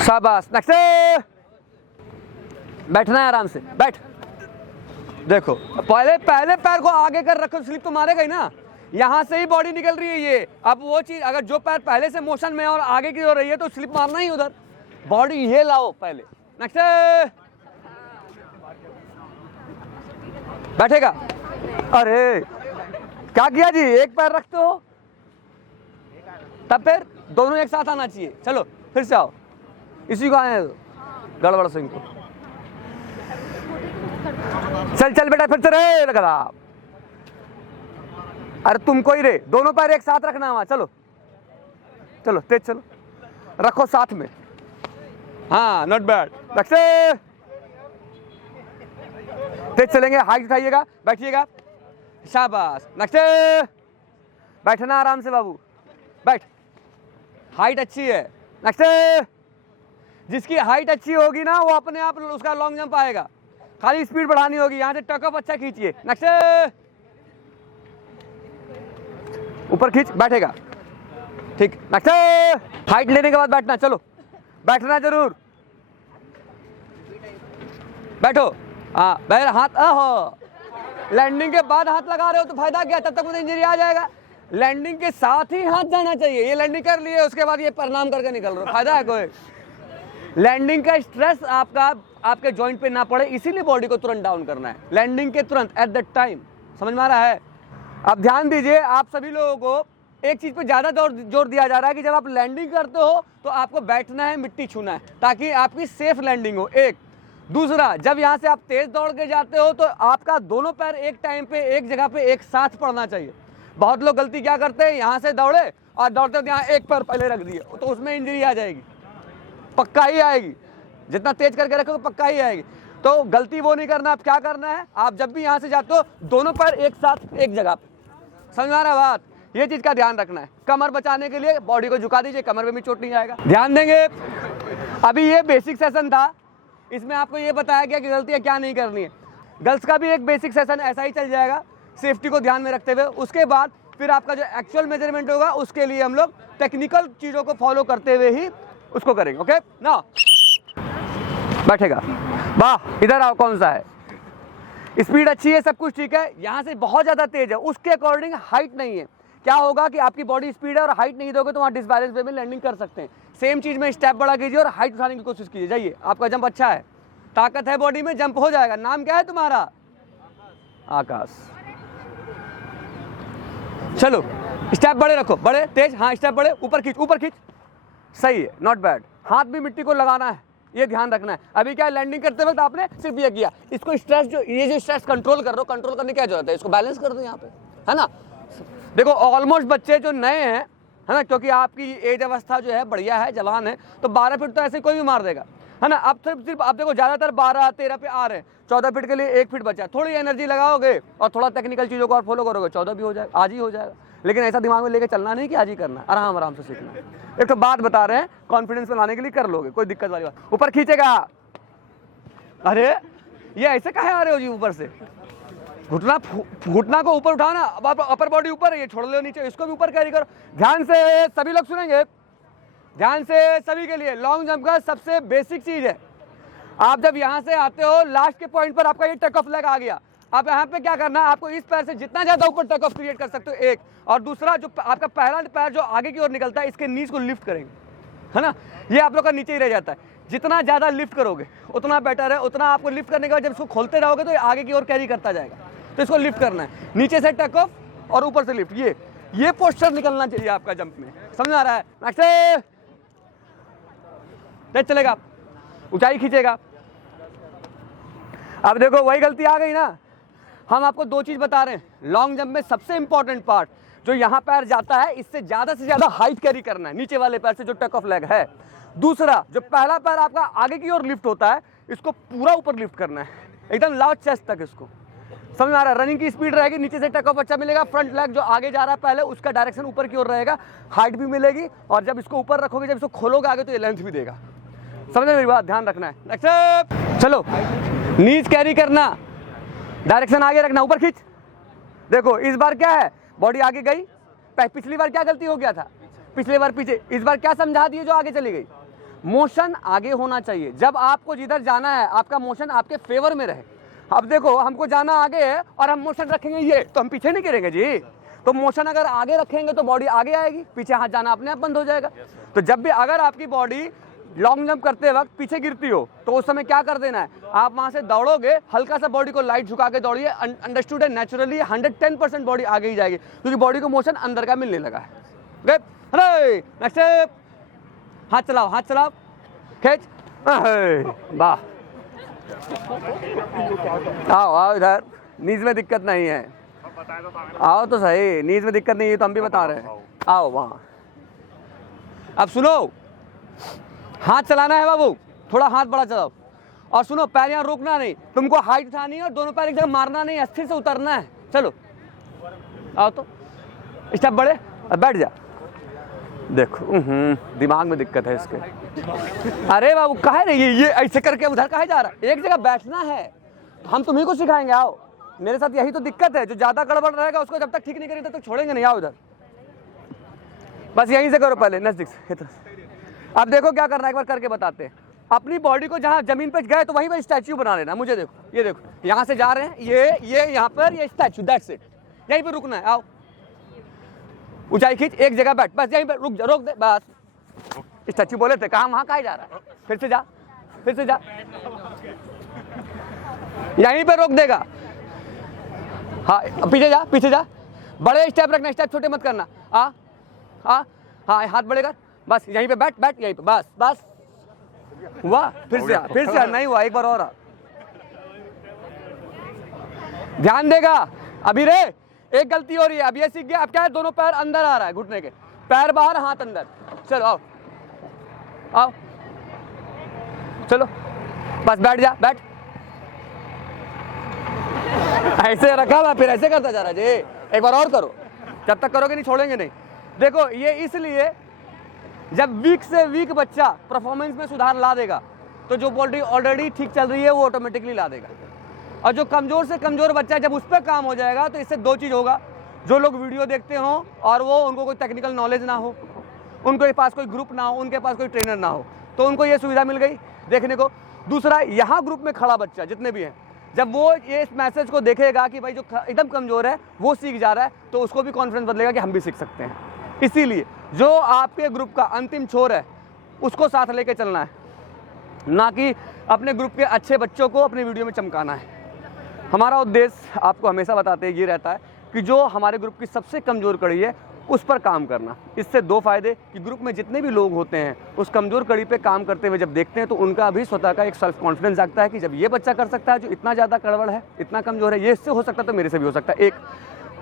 शाबाश। नेक्स्ट, बैठना है आराम से, बैठ, देखो पहले पैर को आगे कर रखो, स्लिप तो मारेगा ही ना, यहां से ही बॉडी निकल रही है ये। अब वो चीज, अगर जो पैर पहले से मोशन में और आगे की हो रही है तो स्लिप मारना ही उधर, बॉडी ये लाओ पहले। नेक्स्ट, बैठेगा, अरे क्या किया जी, एक पैर रखते हो तब फिर दोनों एक साथ आना चाहिए। चलो फिर से आओ, इसी को आए गड़बड़ सिंह को, चल चल बेटा फिर से रे लगा, अरे तुमको ही रे, दोनों पैर एक साथ रखना वहां, चलो चलो तेज चलो, रखो साथ में, हाँ नॉट बैड। नेक्स्ट, तेज चलेंगे, हाइट उठाइएगा, बैठिएगा, शाबाश। नेक्स्ट, बैठना आराम से बाबू, बैठ, हाइट अच्छी है। नेक्स्ट, जिसकी हाइट अच्छी होगी ना वो अपने आप उसका लॉन्ग जंप आएगा, खाली स्पीड बढ़ानी होगी, यहां से टकअप अच्छा खींचिए। नेक्स्ट, ऊपर खींच, बैठेगा, ठीक। नेक्स्ट, हाइट लेने के बाद बैठना, चलो बैठना जरूर, बैठो, हाँ बैर हाथ, आहो लैंडिंग के बाद हाथ लगा रहे हो तो फायदा क्या, तब तक मुझे इंजरी आ जाएगा। लैंडिंग के साथ ही हाथ जाना चाहिए, ये लैंडिंग कर लिए उसके बाद ये प्रणाम करके निकल रहे हो, फायदा है कोई? लैंडिंग का स्ट्रेस आपके जॉइंट पे ना पड़े, इसीलिए बॉडी को तुरंत डाउन करना है, लैंडिंग के तुरंत, एट दैट टाइम। समझ में आ रहा है? अब ध्यान दीजिए, आप सभी लोगों को एक चीज पे ज्यादा जोर दिया जा रहा है कि जब आप लैंडिंग करते हो तो आपको बैठना है, मिट्टी छूना है, ताकि आपकी सेफ लैंडिंग हो। एक दूसरा, जब यहाँ से आप तेज दौड़ के जाते हो तो आपका दोनों पैर एक टाइम पे एक जगह पे एक साथ पड़ना चाहिए। बहुत लोग गलती क्या करते हैं, यहाँ से दौड़े और दौड़ते हुए यहाँ एक पैर पहले रख दिए, तो उसमें इंजरी आ जाएगी, पक्का ही आएगी, जितना तेज करके रखोगे पक्का ही आएगी। तो गलती वो नहीं करना। आप क्या करना है, आप जब भी यहाँ से जाते हो दोनों पैर एक साथ एक जगह पे, समझ में आ रहा है बात? ये चीज का ध्यान रखना है। कमर बचाने के लिए बॉडी को झुका दीजिए, कमर में भी चोट नहीं आएगा। ध्यान देंगे। अभी ये बेसिक सेशन था, इसमें आपको ये बताया गया कि गलतियां क्या नहीं करनी है। गर्ल्स का भी एक बेसिक सेशन ऐसा ही चल जाएगा, सेफ्टी को ध्यान में रखते हुए। उसके बाद फिर आपका जो एक्चुअल मेजरमेंट होगा उसके लिए हम लोग टेक्निकल चीज़ों को फॉलो करते हुए ही उसको करेंगे। ओके ना, बैठेगा, वाह इधर आओ, कौन सा है, स्पीड अच्छी है, सब कुछ ठीक है, यहाँ से बहुत ज़्यादा तेज है, उसके अकॉर्डिंग हाइट नहीं है। क्या होगा कि आपकी बॉडी स्पीड है और हाइट नहीं दोगे तो वहाँ डिसबैलेंस वे में लैंडिंग कर सकते हैं। सेम चीज़ में स्टेप बड़ा कीजिए और हाइट उठाने की कोशिश कीजिए। जाइए, आपका जंप अच्छा है, ताकत है बॉडी में, जंप हो जाएगा। नाम क्या है तुम्हारा? आकाश। चलो स्टेप बड़े रखो, बड़े तेज, हाँ स्टेप बड़े, ऊपर खींच, ऊपर खींच, सही है, नॉट बैड। हाथ भी मिट्टी को लगाना है, ये ध्यान रखना है। अभी क्या लैंडिंग करते वक्त आपने सिर्फ ये किया, इसको स्ट्रेस जो ये जो स्ट्रेस कंट्रोल कर रहे हो, कंट्रोल करने की क्या जरूरत है, इसको बैलेंस कर दो यहाँ पे, है ना। देखो ऑलमोस्ट बच्चे जो नए हैं, है ना, क्योंकि आपकी एज अवस्था जो है बढ़िया है, जवान है, तो 12 फीट तो ऐसे कोई भी मार देगा, है ना। अब सिर्फ आप देखो ज़्यादातर 12-13 पे आ रहे हैं, 14 फीट के लिए 1 फीट बचा, थोड़ी एनर्जी लगाओगे और थोड़ा टेक्निकल चीज़ों को और फॉलो करोगे, 14 भी हो जाएगा, आज ही हो जाएगा। लेकिन ऐसा दिमाग में लेके चलना नहीं कि आज ही करना, आराम आराम से सीखना है। एक तो बात बता रहे हैं, कॉन्फिडेंस बनाने के लिए कर लोगे, कोई दिक्कत वाली बात। ऊपर खींचेगा, अरे ये ऐसे कहे आ रहे हो जी ऊपर से, घुटना को ऊपर उठाओ ना, अपर बॉडी ऊपर है, ये छोड़ लो नीचे, इसको भी ऊपर कैरी करो। ध्यान से सभी लोग सुनेंगे, ध्यान से सभी के लिए, लॉन्ग जंप का सबसे बेसिक चीज है, आप जब यहाँ से आते हो लास्ट के पॉइंट पर आपका ये टेक ऑफ लेग आ गया, आप यहाँ पे क्या करना है, आपको इस पैर से जितना ज्यादा ऊपर टेक ऑफ क्रिएट कर सकते हो, एक, और दूसरा जो आपका पहला पैर जो आगे की ओर निकलता है, इसके नीज को लिफ्ट करेंगे, है ना। ये आप लोग का नीचे ही रह जाता है, जितना ज्यादा लिफ्ट करोगे उतना बेटर है, उतना आपको लिफ्ट करने के बाद जब इसको खोलते रहोगे तो ये आगे की ओर कैरी करता जाएगा। तो इसको लिफ्ट करना है, नीचे से टेक ऑफ और ऊपर से लिफ्ट, ये पोस्चर निकलना चाहिए आपका जंप में, समझ आ रहा है। नेक्स्ट चलेगा, ऊंचाई खींचेगा। अब देखो वही गलती आ गई ना, हम आपको दो चीज बता रहे हैं, लॉन्ग जंप में सबसे इंपॉर्टेंट पार्ट जो यहाँ पैर जाता है, इससे ज्यादा से ज्यादा हाइट कैरी करना है, नीचे वाले पैर से जो टेक ऑफ लेग है। दूसरा जो पहला पैर आपका आगे की ओर लिफ्ट होता है, इसको पूरा ऊपर लिफ्ट करना है, एकदम लाउड चेस्ट तक, इसको समझ आ रहा है। रनिंग की स्पीड रहेगी, नीचे से टेक ऑफ अच्छा मिलेगा, फ्रंट लेग जो आगे जा रहा है पहले उसका डायरेक्शन ऊपर की ओर रहेगा, हाइट भी मिलेगी, और जब इसको ऊपर रखोगे, जब इसको खोलोगे आगे तो ये लेंथ भी देगा, समझे मेरी बात, ध्यान रखना है। नेक्स्ट चलो, नीज कैरी करना, डायरेक्शन आगे रखना, ऊपर खींच। देखो इस बार क्या है, बॉडी आगे गई, पिछली बार क्या गलती हो गया था, पिछली बार पीछे, इस बार क्या समझा दिए जो आगे चली गई, मोशन आगे होना चाहिए, जब आपको जिधर जाना है आपका मोशन आपके फेवर में रहे। अब देखो हमको जाना आगे है और हम मोशन रखेंगे ये, तो हम पीछे नहीं गिरेंगे जी, तो मोशन अगर आगे रखेंगे तो बॉडी आगे आएगी, पीछे हाथ जाना अपने आप बंद हो जाएगा। तो जब भी अगर आपकी बॉडी लॉन्ग जंप करते वक्त पीछे गिरती हो तो उस समय क्या कर देना है, आप वहां से दौड़ोगे, हल्का सा बॉडी को लाइट झुका के दौड़िए, अंडरस्टूड है, नेचुरली 110% बॉडी आगे ही जाएगी, क्योंकि बॉडी को मोशन अंदर का मिलने लगा है। नेक्स्ट, हाथ चलाओ, हाथ चलाओ, खींच, वाह, आओ आओ इधर, नीज में दिक्कत नहीं है, आओ तो सही, नीज में दिक्कत नहीं है तो हम भी बता रहे हैं, आओ वहाँ। अब सुनो, हाथ चलाना है बाबू, थोड़ा हाथ बड़ा चलाओ, और सुनो पैर यहाँ रोकना नहीं, तुमको हाइट उठानी है और दोनों पैर एक जगह मारना नहीं, अस्थिर से उतरना है। चलो आओ तो, स्टेप बढ़े, बैठ जा। देखो दिमाग में दिक्कत है इसके, अरे बाबू कहे रही ये ऐसे करके उधर कहे जा रहा, एक जगह बैठना है, हम तुम्ही को सिखाएंगे, आओ मेरे साथ। यही तो दिक्कत है, जो ज्यादा गड़बड़ रहेगा उसको जब तक ठीक नहीं करेंगे तब तक छोड़ेंगे नहीं, आओ इधर, बस यहीं से करो पहले, नजदीक से। अब देखो क्या करना है, एक बार करके बताते हैं। अपनी बॉडी को जहाँ जमीन पे गए तो वहीं पर स्टैच्यू बना लेना, मुझे देखो, ये देखो यहाँ से जा रहे हैं, ये यहाँ पर ये स्टैच्यू, दैट्स इट, यहीं पे रुकना है। आओ ऊंचाई खींच, एक जगह बैठ, बस यहीं पे रुक, रोक दे बस। स्टैच्यू बोले थे, कहाँ वहाँ कहाँ जा रहा है, फिर से जा, फिर से जा, यहीं पे रोक देगा। हाँ पीछे जा, पीछे जा, बड़े स्टेप रखना, स्टेप छोटे मत करना। हाँ हाथ बड़े कर, बस यहीं पे बैठ, बैठ यहीं पे, बस बस, हुआ, फिर से फिर से नहीं हुआ, एक बार और। ध्यान देगा, अभी रे एक गलती हो रही है, अब ये सीख गया। अब क्या है, दोनों पैर अंदर आ रहा है, घुटने के, पैर बाहर हाथ अंदर। चलो आओ आओ, चलो बस बैठ जा, बैठ, ऐसे रखा हुआ फिर ऐसे करता जा रहा जी, एक बार और करो, जब तक करोगे नहीं छोड़ेंगे नहीं। देखो ये इसलिए, जब वीक से वीक बच्चा परफॉर्मेंस में सुधार ला देगा तो जो बॉडी ऑलरेडी ठीक चल रही है वो ऑटोमेटिकली ला देगा, और जो कमजोर से कमजोर बच्चा है जब उस पर काम हो जाएगा तो इससे दो चीज़ होगा, जो लोग वीडियो देखते हो और वो उनको कोई टेक्निकल नॉलेज ना हो, उनके पास कोई ग्रुप ना हो, उनके पास कोई ट्रेनर ना हो, तो उनको ये सुविधा मिल गई देखने को। दूसरा, यहाँ ग्रुप में खड़ा बच्चा जितने भी हैं, जब वो ये इस मैसेज को देखेगा कि भाई जो एकदम कमज़ोर है वो सीख जा रहा है, तो उसको भी कॉन्फिडेंस बदलेगा कि हम भी सीख सकते हैं। इसीलिए जो आपके ग्रुप का अंतिम छोर है उसको साथ लेके चलना है, ना कि अपने ग्रुप के अच्छे बच्चों को अपनी वीडियो में चमकाना है। हमारा उद्देश्य आपको हमेशा बताते ये रहता है कि जो हमारे ग्रुप की सबसे कमज़ोर कड़ी है उस पर काम करना। इससे दो फायदे कि ग्रुप में जितने भी लोग होते हैं उस कमज़ोर कड़ी पे काम करते हुए जब देखते हैं तो उनका भी स्वतः का एक सेल्फ कॉन्फिडेंस जागता है कि जब ये बच्चा कर सकता है जो इतना ज़्यादा कड़वड़ है, इतना कमज़ोर है, ये इससे हो सकता है तो मेरे से भी हो सकता है। एक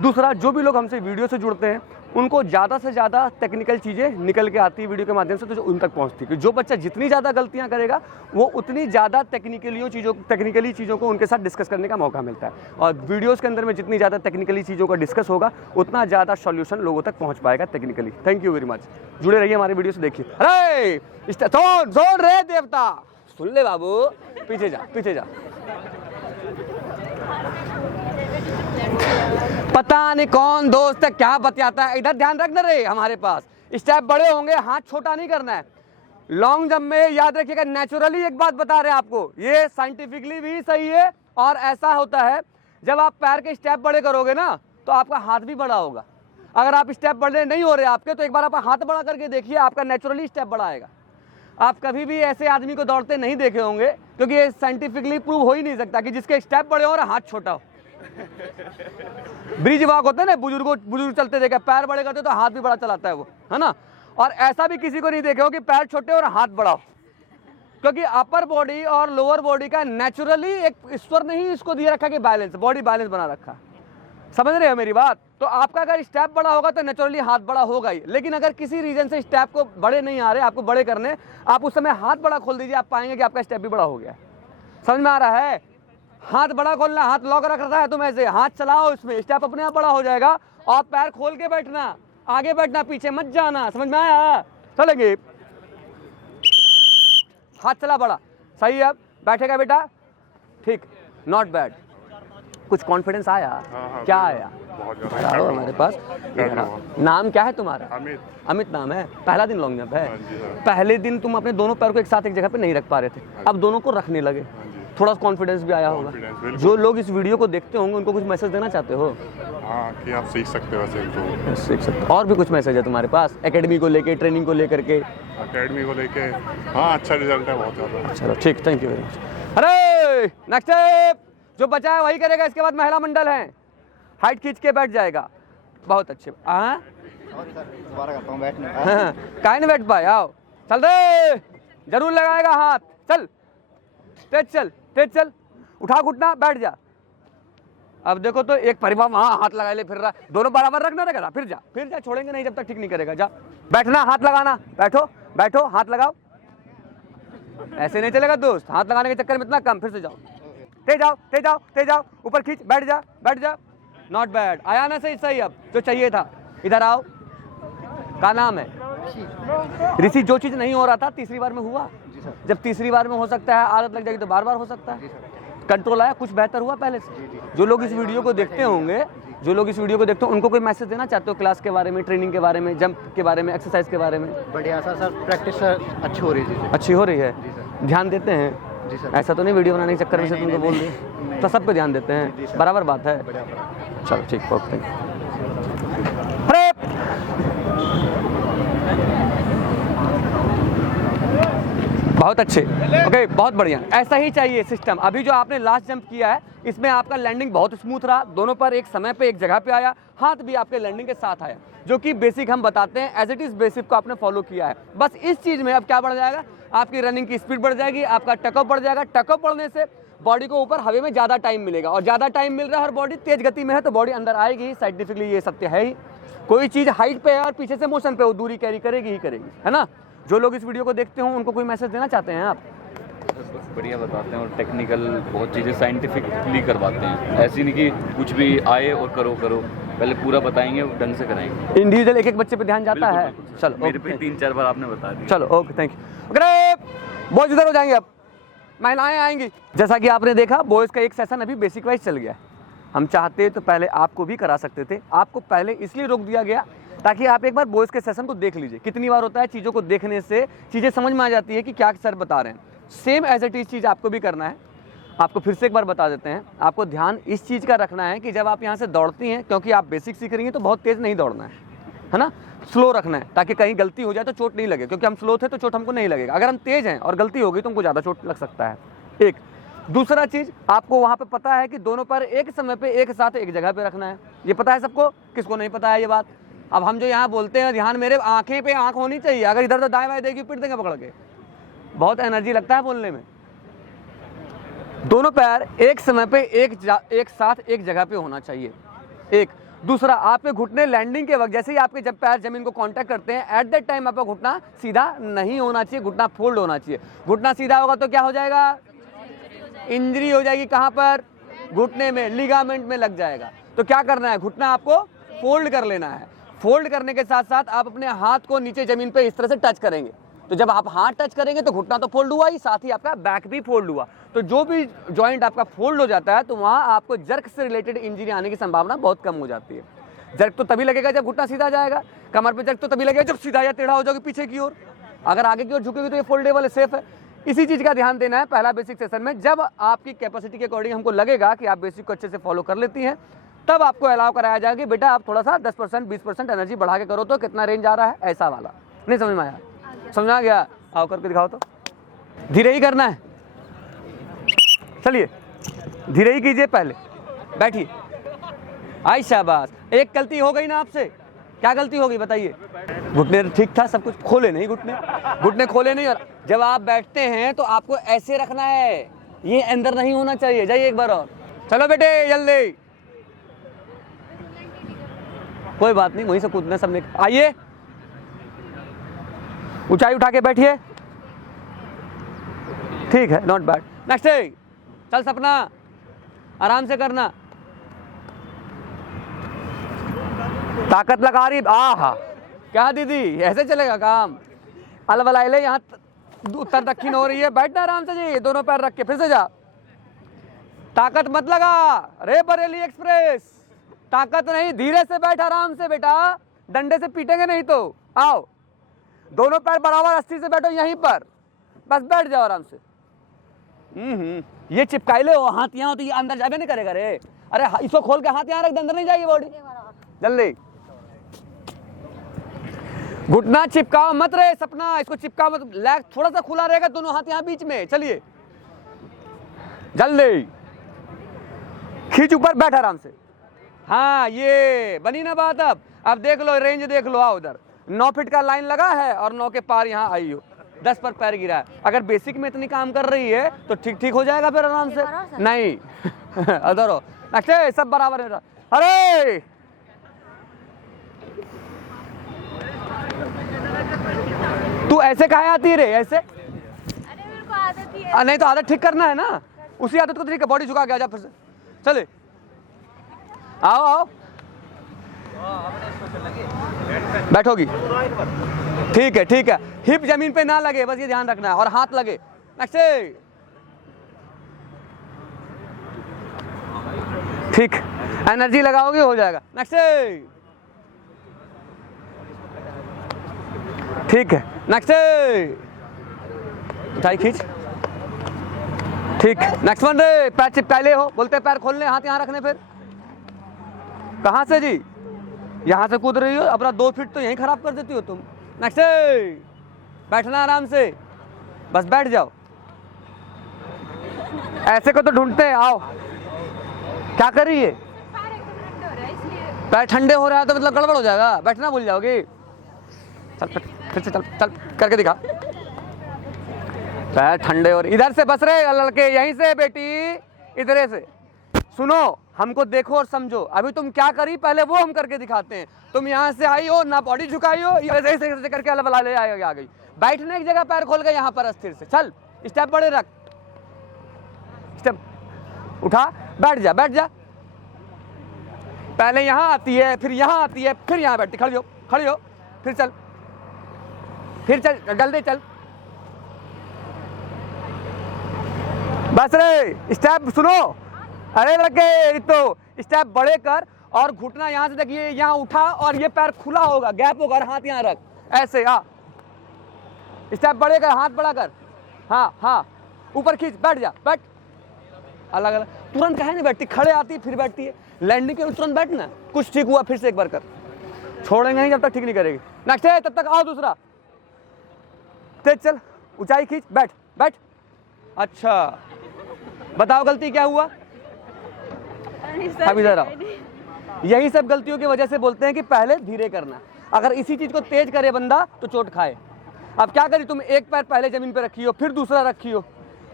दूसरा, जो भी लोग हमसे वीडियो से जुड़ते हैं उनको ज़्यादा से ज़्यादा टेक्निकल चीज़ें निकल के आती है वीडियो के माध्यम से, तो जो उन तक पहुँचती है कि जो बच्चा जितनी ज़्यादा गलतियाँ करेगा वो उतनी ज़्यादा टेक्निकली चीज़ों को उनके साथ डिस्कस करने का मौका मिलता है। और वीडियोज़ के अंदर में जितनी ज़्यादा टेक्निकली चीज़ों का डिस्कस होगा उतना ज़्यादा सॉल्यूशन लोगों तक पहुँच पाएगा technically. Thank you very much. जुड़े रहिए हमारे वीडियो से, देखिए। अरे जोर रे देवता, सुन ले बाबू, पीछे जा पीछे जा। पता नहीं कौन दोस्त है क्या बतियाता है, इधर ध्यान रखना रे। हमारे पास स्टेप बड़े होंगे, हाथ छोटा नहीं करना है। लॉन्ग जंप में याद रखिएगा, नेचुरली एक बात बता रहे हैं आपको, ये साइंटिफिकली भी सही है और ऐसा होता है जब आप पैर के स्टेप बड़े करोगे ना तो आपका हाथ भी बड़ा होगा। अगर आप स्टेप बड़े नहीं हो रहे आपके तो एक बार आप हाथ बड़ा करके देखिए, आपका नेचुरली स्टेप बड़ा आएगा। आप कभी भी ऐसे आदमी को दौड़ते नहीं देखे होंगे क्योंकि ये साइंटिफिकली प्रूव हो ही नहीं सकता कि जिसके स्टेप बड़े हो और हाथ छोटा हो। ब्रिज वॉक होता है ना, बुजुर्ग चलते देखे, पैर बड़े करते तो हाथ भी बड़ा चलाता है वो, है ना। और ऐसा भी किसी को नहीं देखे हो कि पैर छोटे और हाथ बड़ा हो, क्योंकि अपर बॉडी और लोअर बॉडी का नेचुरली एक ईश्वर ने ही इसको दिया रखा कि बैलेंस, बॉडी बैलेंस बना रखा। समझ रहे हो मेरी बात? तो आपका अगर स्टेप बड़ा होगा तो नेचुरली हाथ बड़ा होगा ही। लेकिन अगर किसी रीजन से स्टेप को बड़े नहीं आ रहे, आपको बड़े करने, आप उस समय हाथ बड़ा खोल दीजिए, आप पाएंगे कि आपका स्टेप भी बड़ा हो गया। समझ में आ रहा है? हाथ बड़ा खोलना, हाथ लॉक रख रहा है तुम ऐसे हाथ चलाओ, इसमें स्टेप अपने आप बड़ा हो जाएगा। और पैर खोल के बैठना, आगे बैठना, पीछे मत जाना। समझ में आया? चलेंगे, हाथ चला बड़ा, सही है। बैठेगा बेटा, ठीक, नॉट बैड। कुछ कॉन्फिडेंस आया? हाँ, क्या आया? बहुत हमारे पास। नाम क्या है तुम्हारा? अमित। अमित नाम है। पहला दिन लॉन्ग जंप है। हाँ जी, हाँ। पहले दिन तुम अपने दोनों पैर को एक साथ एक जगह पे नहीं रख पा रहे थे, अब दोनों को रखने लगे, थोड़ा कॉन्फिडेंस भी आया होगा। बिल्कुल। जो लोग इस वीडियो को देखते होंगे उनको कुछ मैसेज देना चाहते हो? हाँ, कि आप सीख सकते हो वैसे तो। सीख सकते हो। और भी कुछ मैसेज है तुम्हारे पास एकेडमी को लेके, ट्रेनिंग को लेकर के? अकेडमी को लेके हाँ, अच्छा रिजल्ट है, बहुत ज़्यादा। चलो ठीक, थैंक यू वेरी मच। अरे नेक्स्ट स्टेप जो बचा है वही करेगा। इसके बाद महिला मंडल है, हाइट खींच के बैठ जाएगा। बहुत अच्छे। हाँ दोबारा करता हूँ, बैठने काहे नहीं बैठ पाए? आओ, चल रे, जरूर लगाएगा हाथ। चल तेज चल, तेज चल, उठा घुटना, बैठ जा। अब देखो तो एक परिवार वहाँ हाथ लगा ले फिर रहा, दोनों बराबर रखना रहेगा। फिर जा, छोड़ेंगे नहीं जब तक ठीक नहीं करेगा। जा, बैठना, हाथ लगाना, बैठो बैठो, हाथ लगाओ। ऐसे नहीं चलेगा दोस्त, हाथ लगाने के चक्कर में इतना कम। फिर से जाओ, तेज आओ, तेज आओ, तेज आओ, ऊपर खींच, बैठ जा, बैठ जा। नॉट बैड, आया ना? सही सही। अब जो चाहिए था, इधर आओ। क्या नाम है? ऋषि। जो चीज नहीं हो रहा था तीसरी बार में हुआ? जब तीसरी बार में हो सकता है, आदत लग जाएगी तो बार बार हो सकता है। कंट्रोल आया, कुछ बेहतर हुआ पहले से? जो लोग इस वीडियो को देखते होंगे, उनको कोई मैसेज देना चाहते हो क्लास के बारे में, ट्रेनिंग के बारे में, जंप के बारे में, एक्सरसाइज के बारे में? बढ़िया सर, प्रैक्टिस अच्छी हो रही है। अच्छी हो रही है, ध्यान देते हैं? जी सर। ऐसा तो नहीं वीडियो बनाने के चक्कर में से तुमको बोल दिए? तो सब पे ध्यान देते हैं, बराबर बात है। चलो ठीक, ओके, थैंक यू। बहुत अच्छे, ओके, बहुत बढ़िया। ऐसा ही चाहिए सिस्टम। अभी जो आपने लास्ट जंप किया है इसमें आपका लैंडिंग बहुत स्मूथ रहा, दोनों पर एक समय पे एक जगह पे आया, हाथ भी आपके लैंडिंग के साथ आया, जो कि बेसिक हम बताते हैं, एज इट इज बेसिक को आपने फॉलो किया है। बस इस चीज़ में अब क्या बढ़ जाएगा, आपकी रनिंग की स्पीड बढ़ जाएगी, आपका टकअप बढ़ जाएगा। टकअप बढ़ने से बॉडी को ऊपर हवा में ज़्यादा टाइम मिलेगा, और ज़्यादा टाइम मिल रहा है और बॉडी तेज गति में है तो बॉडी अंदर आएगी। साइंटिफिकली ये सत्य है ही। कोई चीज़ हाइट पे है और पीछे से मोशन पे, वो दूरी कैरी करेगी ही करेगी, है ना। जो लोग इस वीडियो को देखते हो उनको कोई मैसेज देना चाहते हैं आप? बढ़िया बताते हैं और टेक्निकल बहुत चीज़ें साइंटिफिकली करवाते हैं। ऐसी नहीं कि कुछ भी आए और करो, पहले पूरा बताएंगे, ढंग से कराएंगे। इंडिविजुअल एक एक बच्चे पे ध्यान जाता है। चलो, मेरे पे 3-4 बार आपने बता दिया। चलो okay, thank you. Okay, boys इधर हो जाएंगे, अब महिलाएं आएंगी। जैसा कि आपने देखा, बॉयज का एक सेशन अभी बेसिक वाइज चल गया। हम चाहते तो पहले आपको भी करा सकते थे, आपको पहले इसलिए रोक दिया गया ताकि आप एक बार बॉयज के सेशन को देख लीजिए। कितनी बार होता है, चीज़ों को देखने से चीज़ें समझ में आ जाती है कि क्या सर बता रहे हैं। सेम एज इट इज चीज़ आपको भी करना है। आपको फिर से एक बार बता देते हैं, आपको ध्यान इस चीज़ का रखना है कि जब आप यहाँ से दौड़ती हैं, क्योंकि आप बेसिक सीख रही हैं तो बहुत तेज़ नहीं दौड़ना है ना, स्लो रखना है, ताकि कहीं गलती हो जाए तो चोट नहीं लगे, क्योंकि हम स्लो थे तो चोट हमको नहीं लगेगा। अगर हम तेज़ हैं और गलती होगी तो हमको ज़्यादा चोट लग सकता है। एक दूसरा चीज़, आपको वहाँ पे पता है कि दोनों पैर एक समय पे एक साथ एक जगह पे रखना है। ये पता है सबको? किसको नहीं पता है ये बात? अब हम जो यहाँ बोलते हैं, ध्यान मेरे आंखें पे आंख होनी चाहिए, अगर इधर तो दाएं बाएं देगी पीट देंगे पकड़ के, बहुत एनर्जी लगता है बोलने में। दोनों पैर एक समय पे एक साथ एक जगह पे होना चाहिए, एक। दूसरा, आपके घुटने लैंडिंग के वक्त, जैसे ही आपके जब पैर जमीन को कांटेक्ट करते हैं, एट दैट टाइम आपका घुटना सीधा नहीं होना चाहिए, घुटना फोल्ड होना चाहिए। घुटना सीधा होगा तो क्या हो जाएगा? इंजरी हो जाएगी। कहाँ पर? घुटने में, लिगामेंट में लग जाएगा। तो क्या करना है? घुटना आपको फोल्ड कर लेना है। फोल्ड करने के साथ साथ आप अपने हाथ को नीचे जमीन पे इस तरह से टच करेंगे। तो जब आप हाथ टच करेंगे तो घुटना तो फोल्ड हुआ ही, साथ ही आपका बैक भी फोल्ड हुआ। तो जो भी जॉइंट आपका फोल्ड हो जाता है तो वहाँ आपको जर्क से रिलेटेड इंजरी आने की संभावना बहुत कम हो जाती है। जर्क तो तभी लगेगा जब घुटना सीधा जाएगा, कमर पे जर्क तो तभी लगेगा जब सीधा या टेढ़ा हो जाओगे पीछे की ओर। अगर आगे की ओर झुकेगी तो ये फोल्डेबल है, सेफ है। इसी चीज़ का ध्यान देना है पहला बेसिक सेशन में। जब आपकी कैपेसिटी के अकॉर्डिंग हमको लगेगा कि आप बेसिक को अच्छे से फॉलो कर लेती हैं, तब आपको अलाउ कराया जाएगा कि बेटा आप थोड़ा सा 10% 20% एनर्जी बढ़ा के करो। तो कितना रेंज आ रहा है, ऐसा वाला। नहीं समझ में आया? समझ आ गया? आओ करके दिखाओ तो। धीरे ही करना है, चलिए धीरे ही कीजिए। पहले बैठिए। आई शाबाश। एक गलती हो गई ना आपसे, क्या गलती हो गई बताइए? घुटने ठीक था, सब कुछ खोले नहीं, घुटने खोले नहीं। और जब आप बैठते हैं तो आपको ऐसे रखना है, ये अंदर नहीं होना चाहिए। जाइए एक बार और। चलो बेटे जल्दी। कोई बात नहीं, वहीं से कूदना सबने। आइए, ऊंचाई उठा के बैठिए। ठीक है, नॉट बैड। नेक्स्ट। चल सपना, आराम से करना, ताकत लगा रही। आहा, क्या दीदी ऐसे चलेगा काम? अलवलाइले यहाँ उत्तर दक्षिण हो रही है। बैठना आराम से जी, दोनों पैर रख के। फिर से जा। ताकत मत लगा। रे बरेली एक्सप्रेस, ताकत नहीं, धीरे से बैठ आराम से बेटा, डंडे से पीटेंगे नहीं तो। आओ, दोनों पैर बराबर अस्थिर से बैठो यहीं पर, बस बैठ जाओ आराम से। ये चिपकाइले हो, हाथ यहाँ हो तो ये अंदर जाबे नहीं करेगा रे। अरे इसको खोल के हाथ यहाँ रख दे, अंदर नहीं जाएगी बॉडी। जल्दी घुटना चिपकाओ मत रे सपना, इसको चिपकाओ मत। लेग थोड़ा सा खुला रहेगा, दोनों हाथ यहाँ बीच में। चलिए जल्दी खींच ऊपर, बैठ आराम से। हाँ, ये बनी ना बात। अब देख लो, रेंज देख लो। आओ उधर, 9 फीट का लाइन लगा है और 9 के पार यहाँ आई हो, 10 पर पैर गिरा है। अगर बेसिक में इतनी काम कर रही है तो ठीक हो जाएगा फिर आराम से। नहीं अदर हो, नेक्स्ट। सब बराबर है। अरे तू ऐसे काहे आती है रे? ऐसे? अरे मेरे को आदत ही है। नहीं तो आदत ठीक करना है ना, उसी आदत को ठीक है। बॉडी झुका के आ जा फिर से। चले आओ आओ, बैठोगी। ठीक है। हिप जमीन पे ना लगे, बस ये ध्यान रखना है, और हाथ लगे। नेक्स्ट। ठीक, एनर्जी लगाओगे हो जाएगा। नेक्स्ट। ठीक है, नेक्स्ट। उठाई खींच। ठीक, नेक्स्ट वन रे। पैर चिपकाए हो, बोलते पैर खोलने, हाथ यहाँ रखने। फिर कहाँ से जी? यहाँ से कूद रही हो, अपना 2 फीट तो यहीं खराब कर देती हो तुम। नेक्स्ट। बैठना आराम से, बस बैठ जाओ। ऐसे को तो ढूंढते हैं। आओ, क्या कर रही है? पैर ठंडे हो रहा है तो मतलब गड़बड़ हो जाएगा, बैठना भूल जाओगी। चल फिर से, चल करके दिखा। पैर ठंडे हो रहे, इधर से बस रहे लड़के, यहीं से बेटी, इधर से। सुनो, हमको देखो और समझो। अभी तुम क्या करी पहले वो हम करके दिखाते हैं। तुम यहाँ से आई हो ना, बॉडी झुकाई हो, ऐसे करके अलग ले आ गई। बैठने की जगह पैर खोल के यहाँ पर अस्थिर से। चल, स्टेप बड़े रख, स्टेप उठा, बैठ जा। पहले यहाँ आती है, फिर यहाँ आती है, फिर यहाँ बैठती। खड़ी हो, फिर चल, जल्दी चल। बस रे, स्टेप सुनो। अरे लड़के, तो स्टेप बड़े कर और घुटना यहाँ से देखिए, यहाँ उठा और ये पैर खुला होगा, गैप होगा, हाथ यहाँ रख, ऐसे। हाँ, स्टेप बड़े कर, हाथ बड़ा कर। हाँ, ऊपर खींच, बैठ जा, बैठ। अलग अलग तुरंत कहे नहीं बैठती, खड़े आती है फिर बैठती है। लैंडिंग के तुरंत बैठना। कुछ ठीक हुआ फिर से एक बार कर, छोड़ेंगे नहीं जब तक ठीक नहीं करेगी। नेक्स्ट है, तब तक आओ दूसरा। तेज चल, ऊंचाई खींच, बैठ। अच्छा बताओ गलती क्या हुआ? अब इधर आओ। यही सब गलतियों की वजह से बोलते हैं कि पहले धीरे करना। अगर इसी चीज़ को तेज करे बंदा तो चोट खाए। अब क्या करी, तुम एक पैर पहले ज़मीन पर रखी हो, फिर दूसरा रखी हो,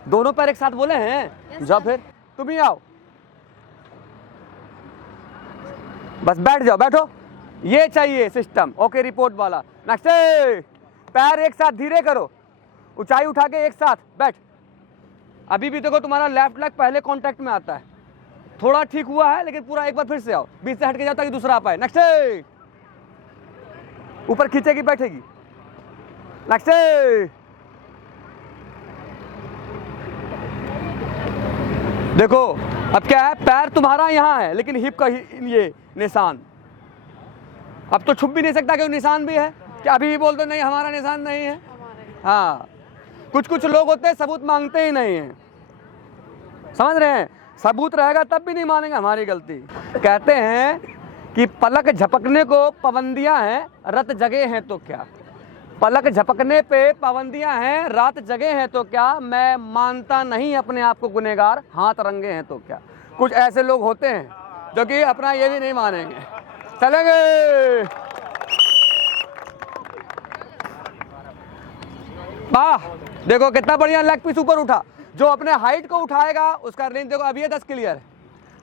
दोनों पैर एक साथ बोले हैं, जाओ फिर तुम ही आओ, बस बैठ जाओ, बैठो, ये चाहिए सिस्टम। ओके, रिपोर्ट वाला। नेक्स्ट, पैर एक साथ धीरे करो, ऊंचाई उठा के एक साथ बैठ। अभी भी देखो तुम्हारा लेफ्ट लेग पहले कांटेक्ट में आता है, थोड़ा ठीक हुआ है, लेकिन पूरा एक बार फिर से आओ, बीच से हट के जाओ ताकि दूसरा आ पाए। नेक्स्ट, ऊपर खींचेगी बैठेगी। नेक्स्ट, देखो अब क्या है, पैर तुम्हारा यहाँ है लेकिन हिप का ये निशान, अब तो छुप भी नहीं सकता कि निशान भी है। क्या अभी भी बोल दो नहीं हमारा निशान नहीं है? हाँ, कुछ कुछ लोग होते हैं सबूत मांगते ही नहीं हैं, समझ रहे हैं? सबूत रहेगा तब भी नहीं मानेंगे हमारी गलती। कहते हैं कि पलक झपकने को पाबंदियां हैं, रत जगे हैं तो क्या। पलक झपकने पे पाबंदियां हैं, रात जगे हैं तो क्या। मैं मानता नहीं अपने आप को गुनहगार, हाथ रंगे हैं तो क्या। कुछ ऐसे लोग होते हैं जो कि अपना ये भी नहीं मानेंगे। चलेंगे, वाह, देखो कितना बढ़िया लेग पीस ऊपर उठा। जो अपने हाइट को उठाएगा उसका रेंज देखो अभी ये 10 क्लियर है।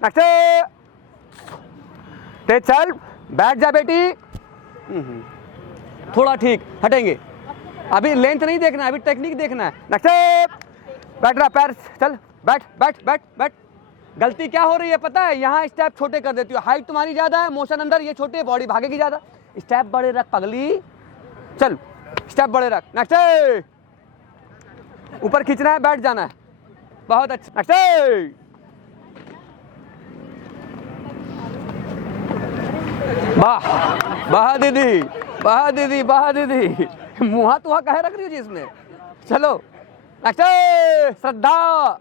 नेक्स्ट, चल बैठ जा बेटी, थोड़ा ठीक हटेंगे, अभी लेंथ नहीं देखना है, अभी टेक्निक देखना है। नेक्स्ट, बैठ रहा पैर, चल बैठ बैठ बैठ बैठ। गलती क्या हो रही है पता है, यहाँ स्टेप छोटे कर देती हो, हाइट तुम्हारी ज्यादा है, मोशन अंदर, ये छोटे, बॉडी भागेगी ज्यादा। स्टेप बड़े रख पगली, चल स्टेप बड़े रख। नेक्स्ट, ऊपर खींचना है, बैठ जाना है, बहुत अच्छा। नेक्स्ट, वाह वाह दीदी, वाह दीदी, वाह दीदी, मुहा तुहा कहे रख रही हो जी इसमें। चलो नेक्स्ट, श्रद्धा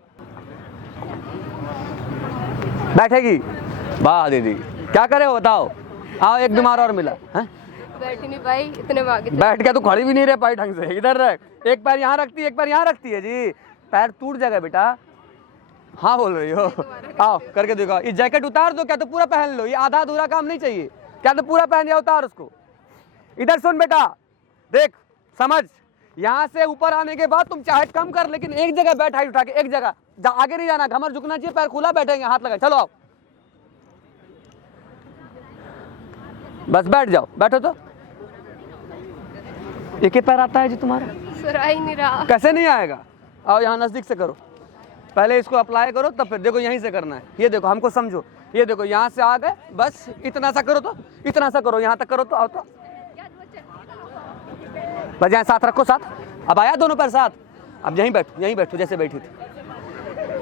बैठेगी, वाह दीदी, क्या करे हो बताओ। आओ, एक बीमार और मिला है, बैठ ही नहीं पाई, इतने भागे थे। बैठ के तो खड़ी भी नहीं रह पाई ढंग से। इधर रख, एक पैर यहाँ रखती है, एक पैर यहाँ रखती है जी, पैर टूट जाएगा बेटा। हाँ बोल रही हो, आओ करके देखो। ये जैकेट उतार दो, क्या तो पूरा पहन लो, ये आधा अधूरा काम नहीं चाहिए, क्या तो पूरा पहन जाओ, उतार उसको। इधर सुन बेटा, देख समझ, यहाँ से ऊपर आने के बाद तुम चाहे कम कर, लेकिन एक जगह बैठ, हाइट उठा के एक जगह, आगे नहीं जाना, घमर झुकना चाहिए, पैर खुला बैठेंगे, हाथ लगा। चलो आओ, बस बैठ जाओ, बैठो तो। एक ही पैर आता है जी तुम्हारा, सर आ ही नहीं रहा। कैसे नहीं आएगा? आओ यहाँ नजदीक से करो, पहले इसको अप्लाई करो, तब फिर देखो यहीं से करना है। ये देखो, हमको समझो, ये देखो यहाँ से आ गए, बस इतना सा करो, तो इतना सा करो, यहाँ तक करो तो आओ तो, बस यहाँ साथ रखो, साथ। अब आया दोनों पैर साथ, अब यहीं बैठो, यहीं बैठो जैसे बैठी थी।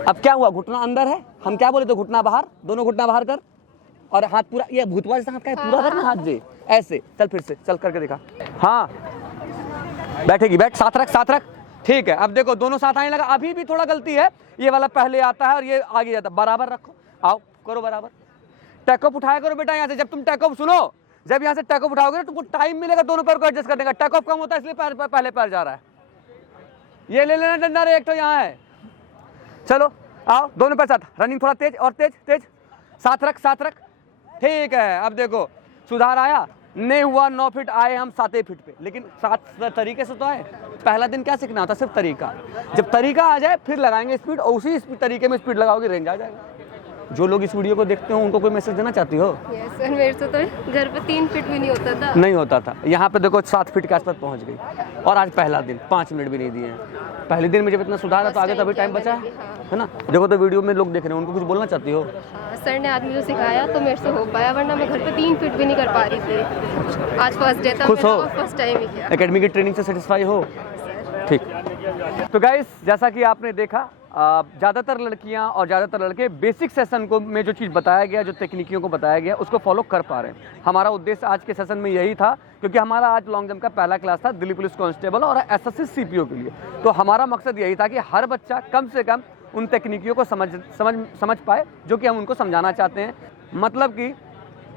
अब क्या हुआ, घुटना अंदर है, हम क्या बोले तो घुटना बाहर, दोनों घुटना बाहर कर, और हाथ पूरा, ये भूतवा जैसा हाथ का है, पूरा करना हाथ जे ऐसे। चल फिर से, चल करके दिखा। हाँ बैठेगी, बैठ, साथ रख, साथ रख, ठीक है। अब देखो दोनों साथ आने लगा, अभी भी थोड़ा गलती है, ये वाला पहले आता है और ये आगे जाता है, बराबर रखो, आओ करो बराबर। टैकअप उठाया करो बेटा यहाँ से, जब तुम टैकअप सुनो, जब यहाँ से टैकअप उठाओगे ना तुमको टाइम मिलेगा दोनों पैर को एडजस्ट करने का। टैकअप कम होता है इसलिए पैर पहले पैर जा रहा है। ये ले लेना डंडा, रे एक तो यहाँ है। चलो आओ, दोनों पैर साथ, रनिंग थोड़ा तेज और तेज तेज, साथ रख, साथ रख, ठीक है। अब देखो सुधार आया, नहीं हुआ 9 फीट आए हम 7 फीट पे, लेकिन 7 तरीके से तो आए। पहला दिन क्या सीखना होता, सिर्फ तरीका। जब तरीका आ जाए फिर लगाएंगे स्पीड, और उसी तरीके में स्पीड लगाओगे, रेंज आ जाएगा। जो लोग इस वीडियो को देखते हो उनको कोई मैसेज देना चाहती हो? यस सर, मेरे से तो घर पे 3 फीट भी नहीं होता था। नहीं होता था, यहाँ पे देखो 7 फीट के आसपास पहुँच गई, और आज पहला दिन 5 मिनट भी नहीं दिए हैं। पहले दिन में जब इतना सुधार है तो आगे तो अभी टाइम बचा है ना। देखो तो वीडियो में लोग देख रहे हैं, उनको कुछ बोलना चाहती हो? सर ने आज मुझे सिखाया तो मेरे से हो पाया, वरना मैं घर पे 3 फीट भी नहीं कर पा रही थी। आज फर्स्ट डे था, खुश हो? फर्स्ट टाइम ही किया। एकेडमी की ट्रेनिंग से सेटिस्फाई हो? ठीक। तो गाइस, जैसा कि आपने देखा, ज़्यादातर लड़कियां और ज़्यादातर लड़के बेसिक सेशन को में जो चीज़ बताया गया, जो तकनीकियों को बताया गया, उसको फॉलो कर पा रहे हैं। हमारा उद्देश्य आज के सेशन में यही था, क्योंकि हमारा आज लॉन्ग जंप का पहला क्लास था दिल्ली पुलिस कांस्टेबल और एसएससी सीपीओ के लिए। तो हमारा मकसद यही था कि हर बच्चा कम से कम उन तकनीकियों को समझ पाए जो कि हम उनको समझाना चाहते हैं। मतलब कि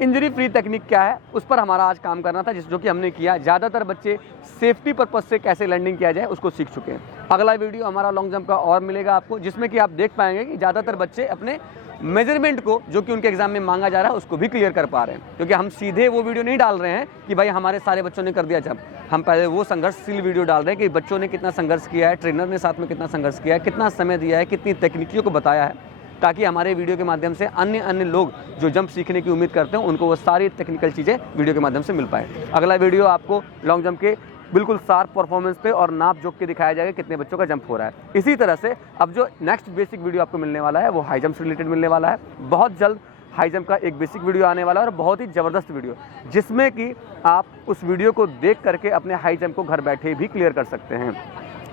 इंजरी फ्री तकनीक क्या है, उस पर हमारा आज काम करना था, जो कि हमने किया। ज़्यादातर बच्चे सेफ्टी पर्पज़ से कैसे लैंडिंग किया जाए उसको सीख चुके हैं। अगला वीडियो हमारा लॉन्ग जंप का और मिलेगा आपको, जिसमें कि आप देख पाएंगे कि ज़्यादातर बच्चे अपने मेजरमेंट को जो कि उनके एग्जाम में मांगा जा रहा है उसको भी क्लियर कर पा रहे हैं। क्योंकि हम सीधे वो वीडियो नहीं डाल रहे हैं कि भाई हमारे सारे बच्चों ने कर दिया जब, हम पहले वो संघर्षशील वीडियो डाल रहे हैं कि बच्चों ने कितना संघर्ष किया है, ट्रेनर ने साथ में कितना संघर्ष किया है, कितना समय दिया है, कितनी तकनीकियों को बताया है, ताकि हमारे वीडियो के माध्यम से अन्य लोग जो जंप सीखने की उम्मीद करते हैं उनको वो सारी टेक्निकल चीज़ें वीडियो के माध्यम से मिल पाए। अगला वीडियो आपको लॉन्ग जंप के बिल्कुल शार्प परफॉर्मेंस पे और नाप जोक के दिखाया जाएगा कितने बच्चों का जंप हो रहा है। इसी तरह से अब जो नेक्स्ट बेसिक वीडियो आपको मिलने वाला है वो हाई जंप से रिलेटेड मिलने वाला है। बहुत जल्द हाई जंप का एक बेसिक वीडियो आने वाला है और बहुत ही ज़बरदस्त वीडियो, जिसमें कि आप उस वीडियो को देख करके अपने हाई जंप को घर बैठे भी क्लियर कर सकते हैं।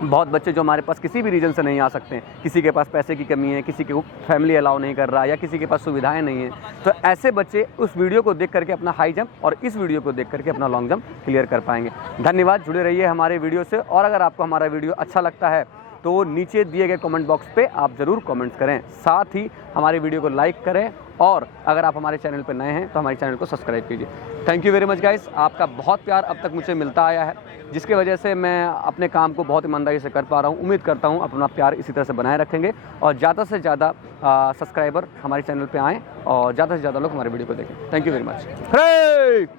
बहुत बच्चे जो हमारे पास किसी भी रीजन से नहीं आ सकते हैं, किसी के पास पैसे की कमी है, किसी को फैमिली अलाउ नहीं कर रहा या किसी के पास सुविधाएं नहीं है, तो ऐसे बच्चे उस वीडियो को देख करके अपना हाई जंप और इस वीडियो को देख करके अपना लॉन्ग जंप क्लियर कर पाएंगे। धन्यवाद, जुड़े रहिए हमारे वीडियो से। और अगर आपको हमारा वीडियो अच्छा लगता है तो नीचे दिए गए कमेंट बॉक्स पे आप ज़रूर कमेंट्स करें, साथ ही हमारे वीडियो को लाइक करें और अगर आप हमारे चैनल पर नए हैं तो हमारे चैनल को सब्सक्राइब कीजिए। Thank you very much guys, आपका बहुत प्यार अब तक मुझे मिलता आया है, जिसकी वजह से मैं अपने काम को बहुत ईमानदारी से कर पा रहा हूँ। उम्मीद करता हूँ अपना प्यार इसी तरह से बनाए रखेंगे और ज़्यादा से ज़्यादा सब्सक्राइबर हमारे चैनल पर आएँ और ज़्यादा से ज़्यादा लोग हमारे वीडियो को देखें। Thank you very much.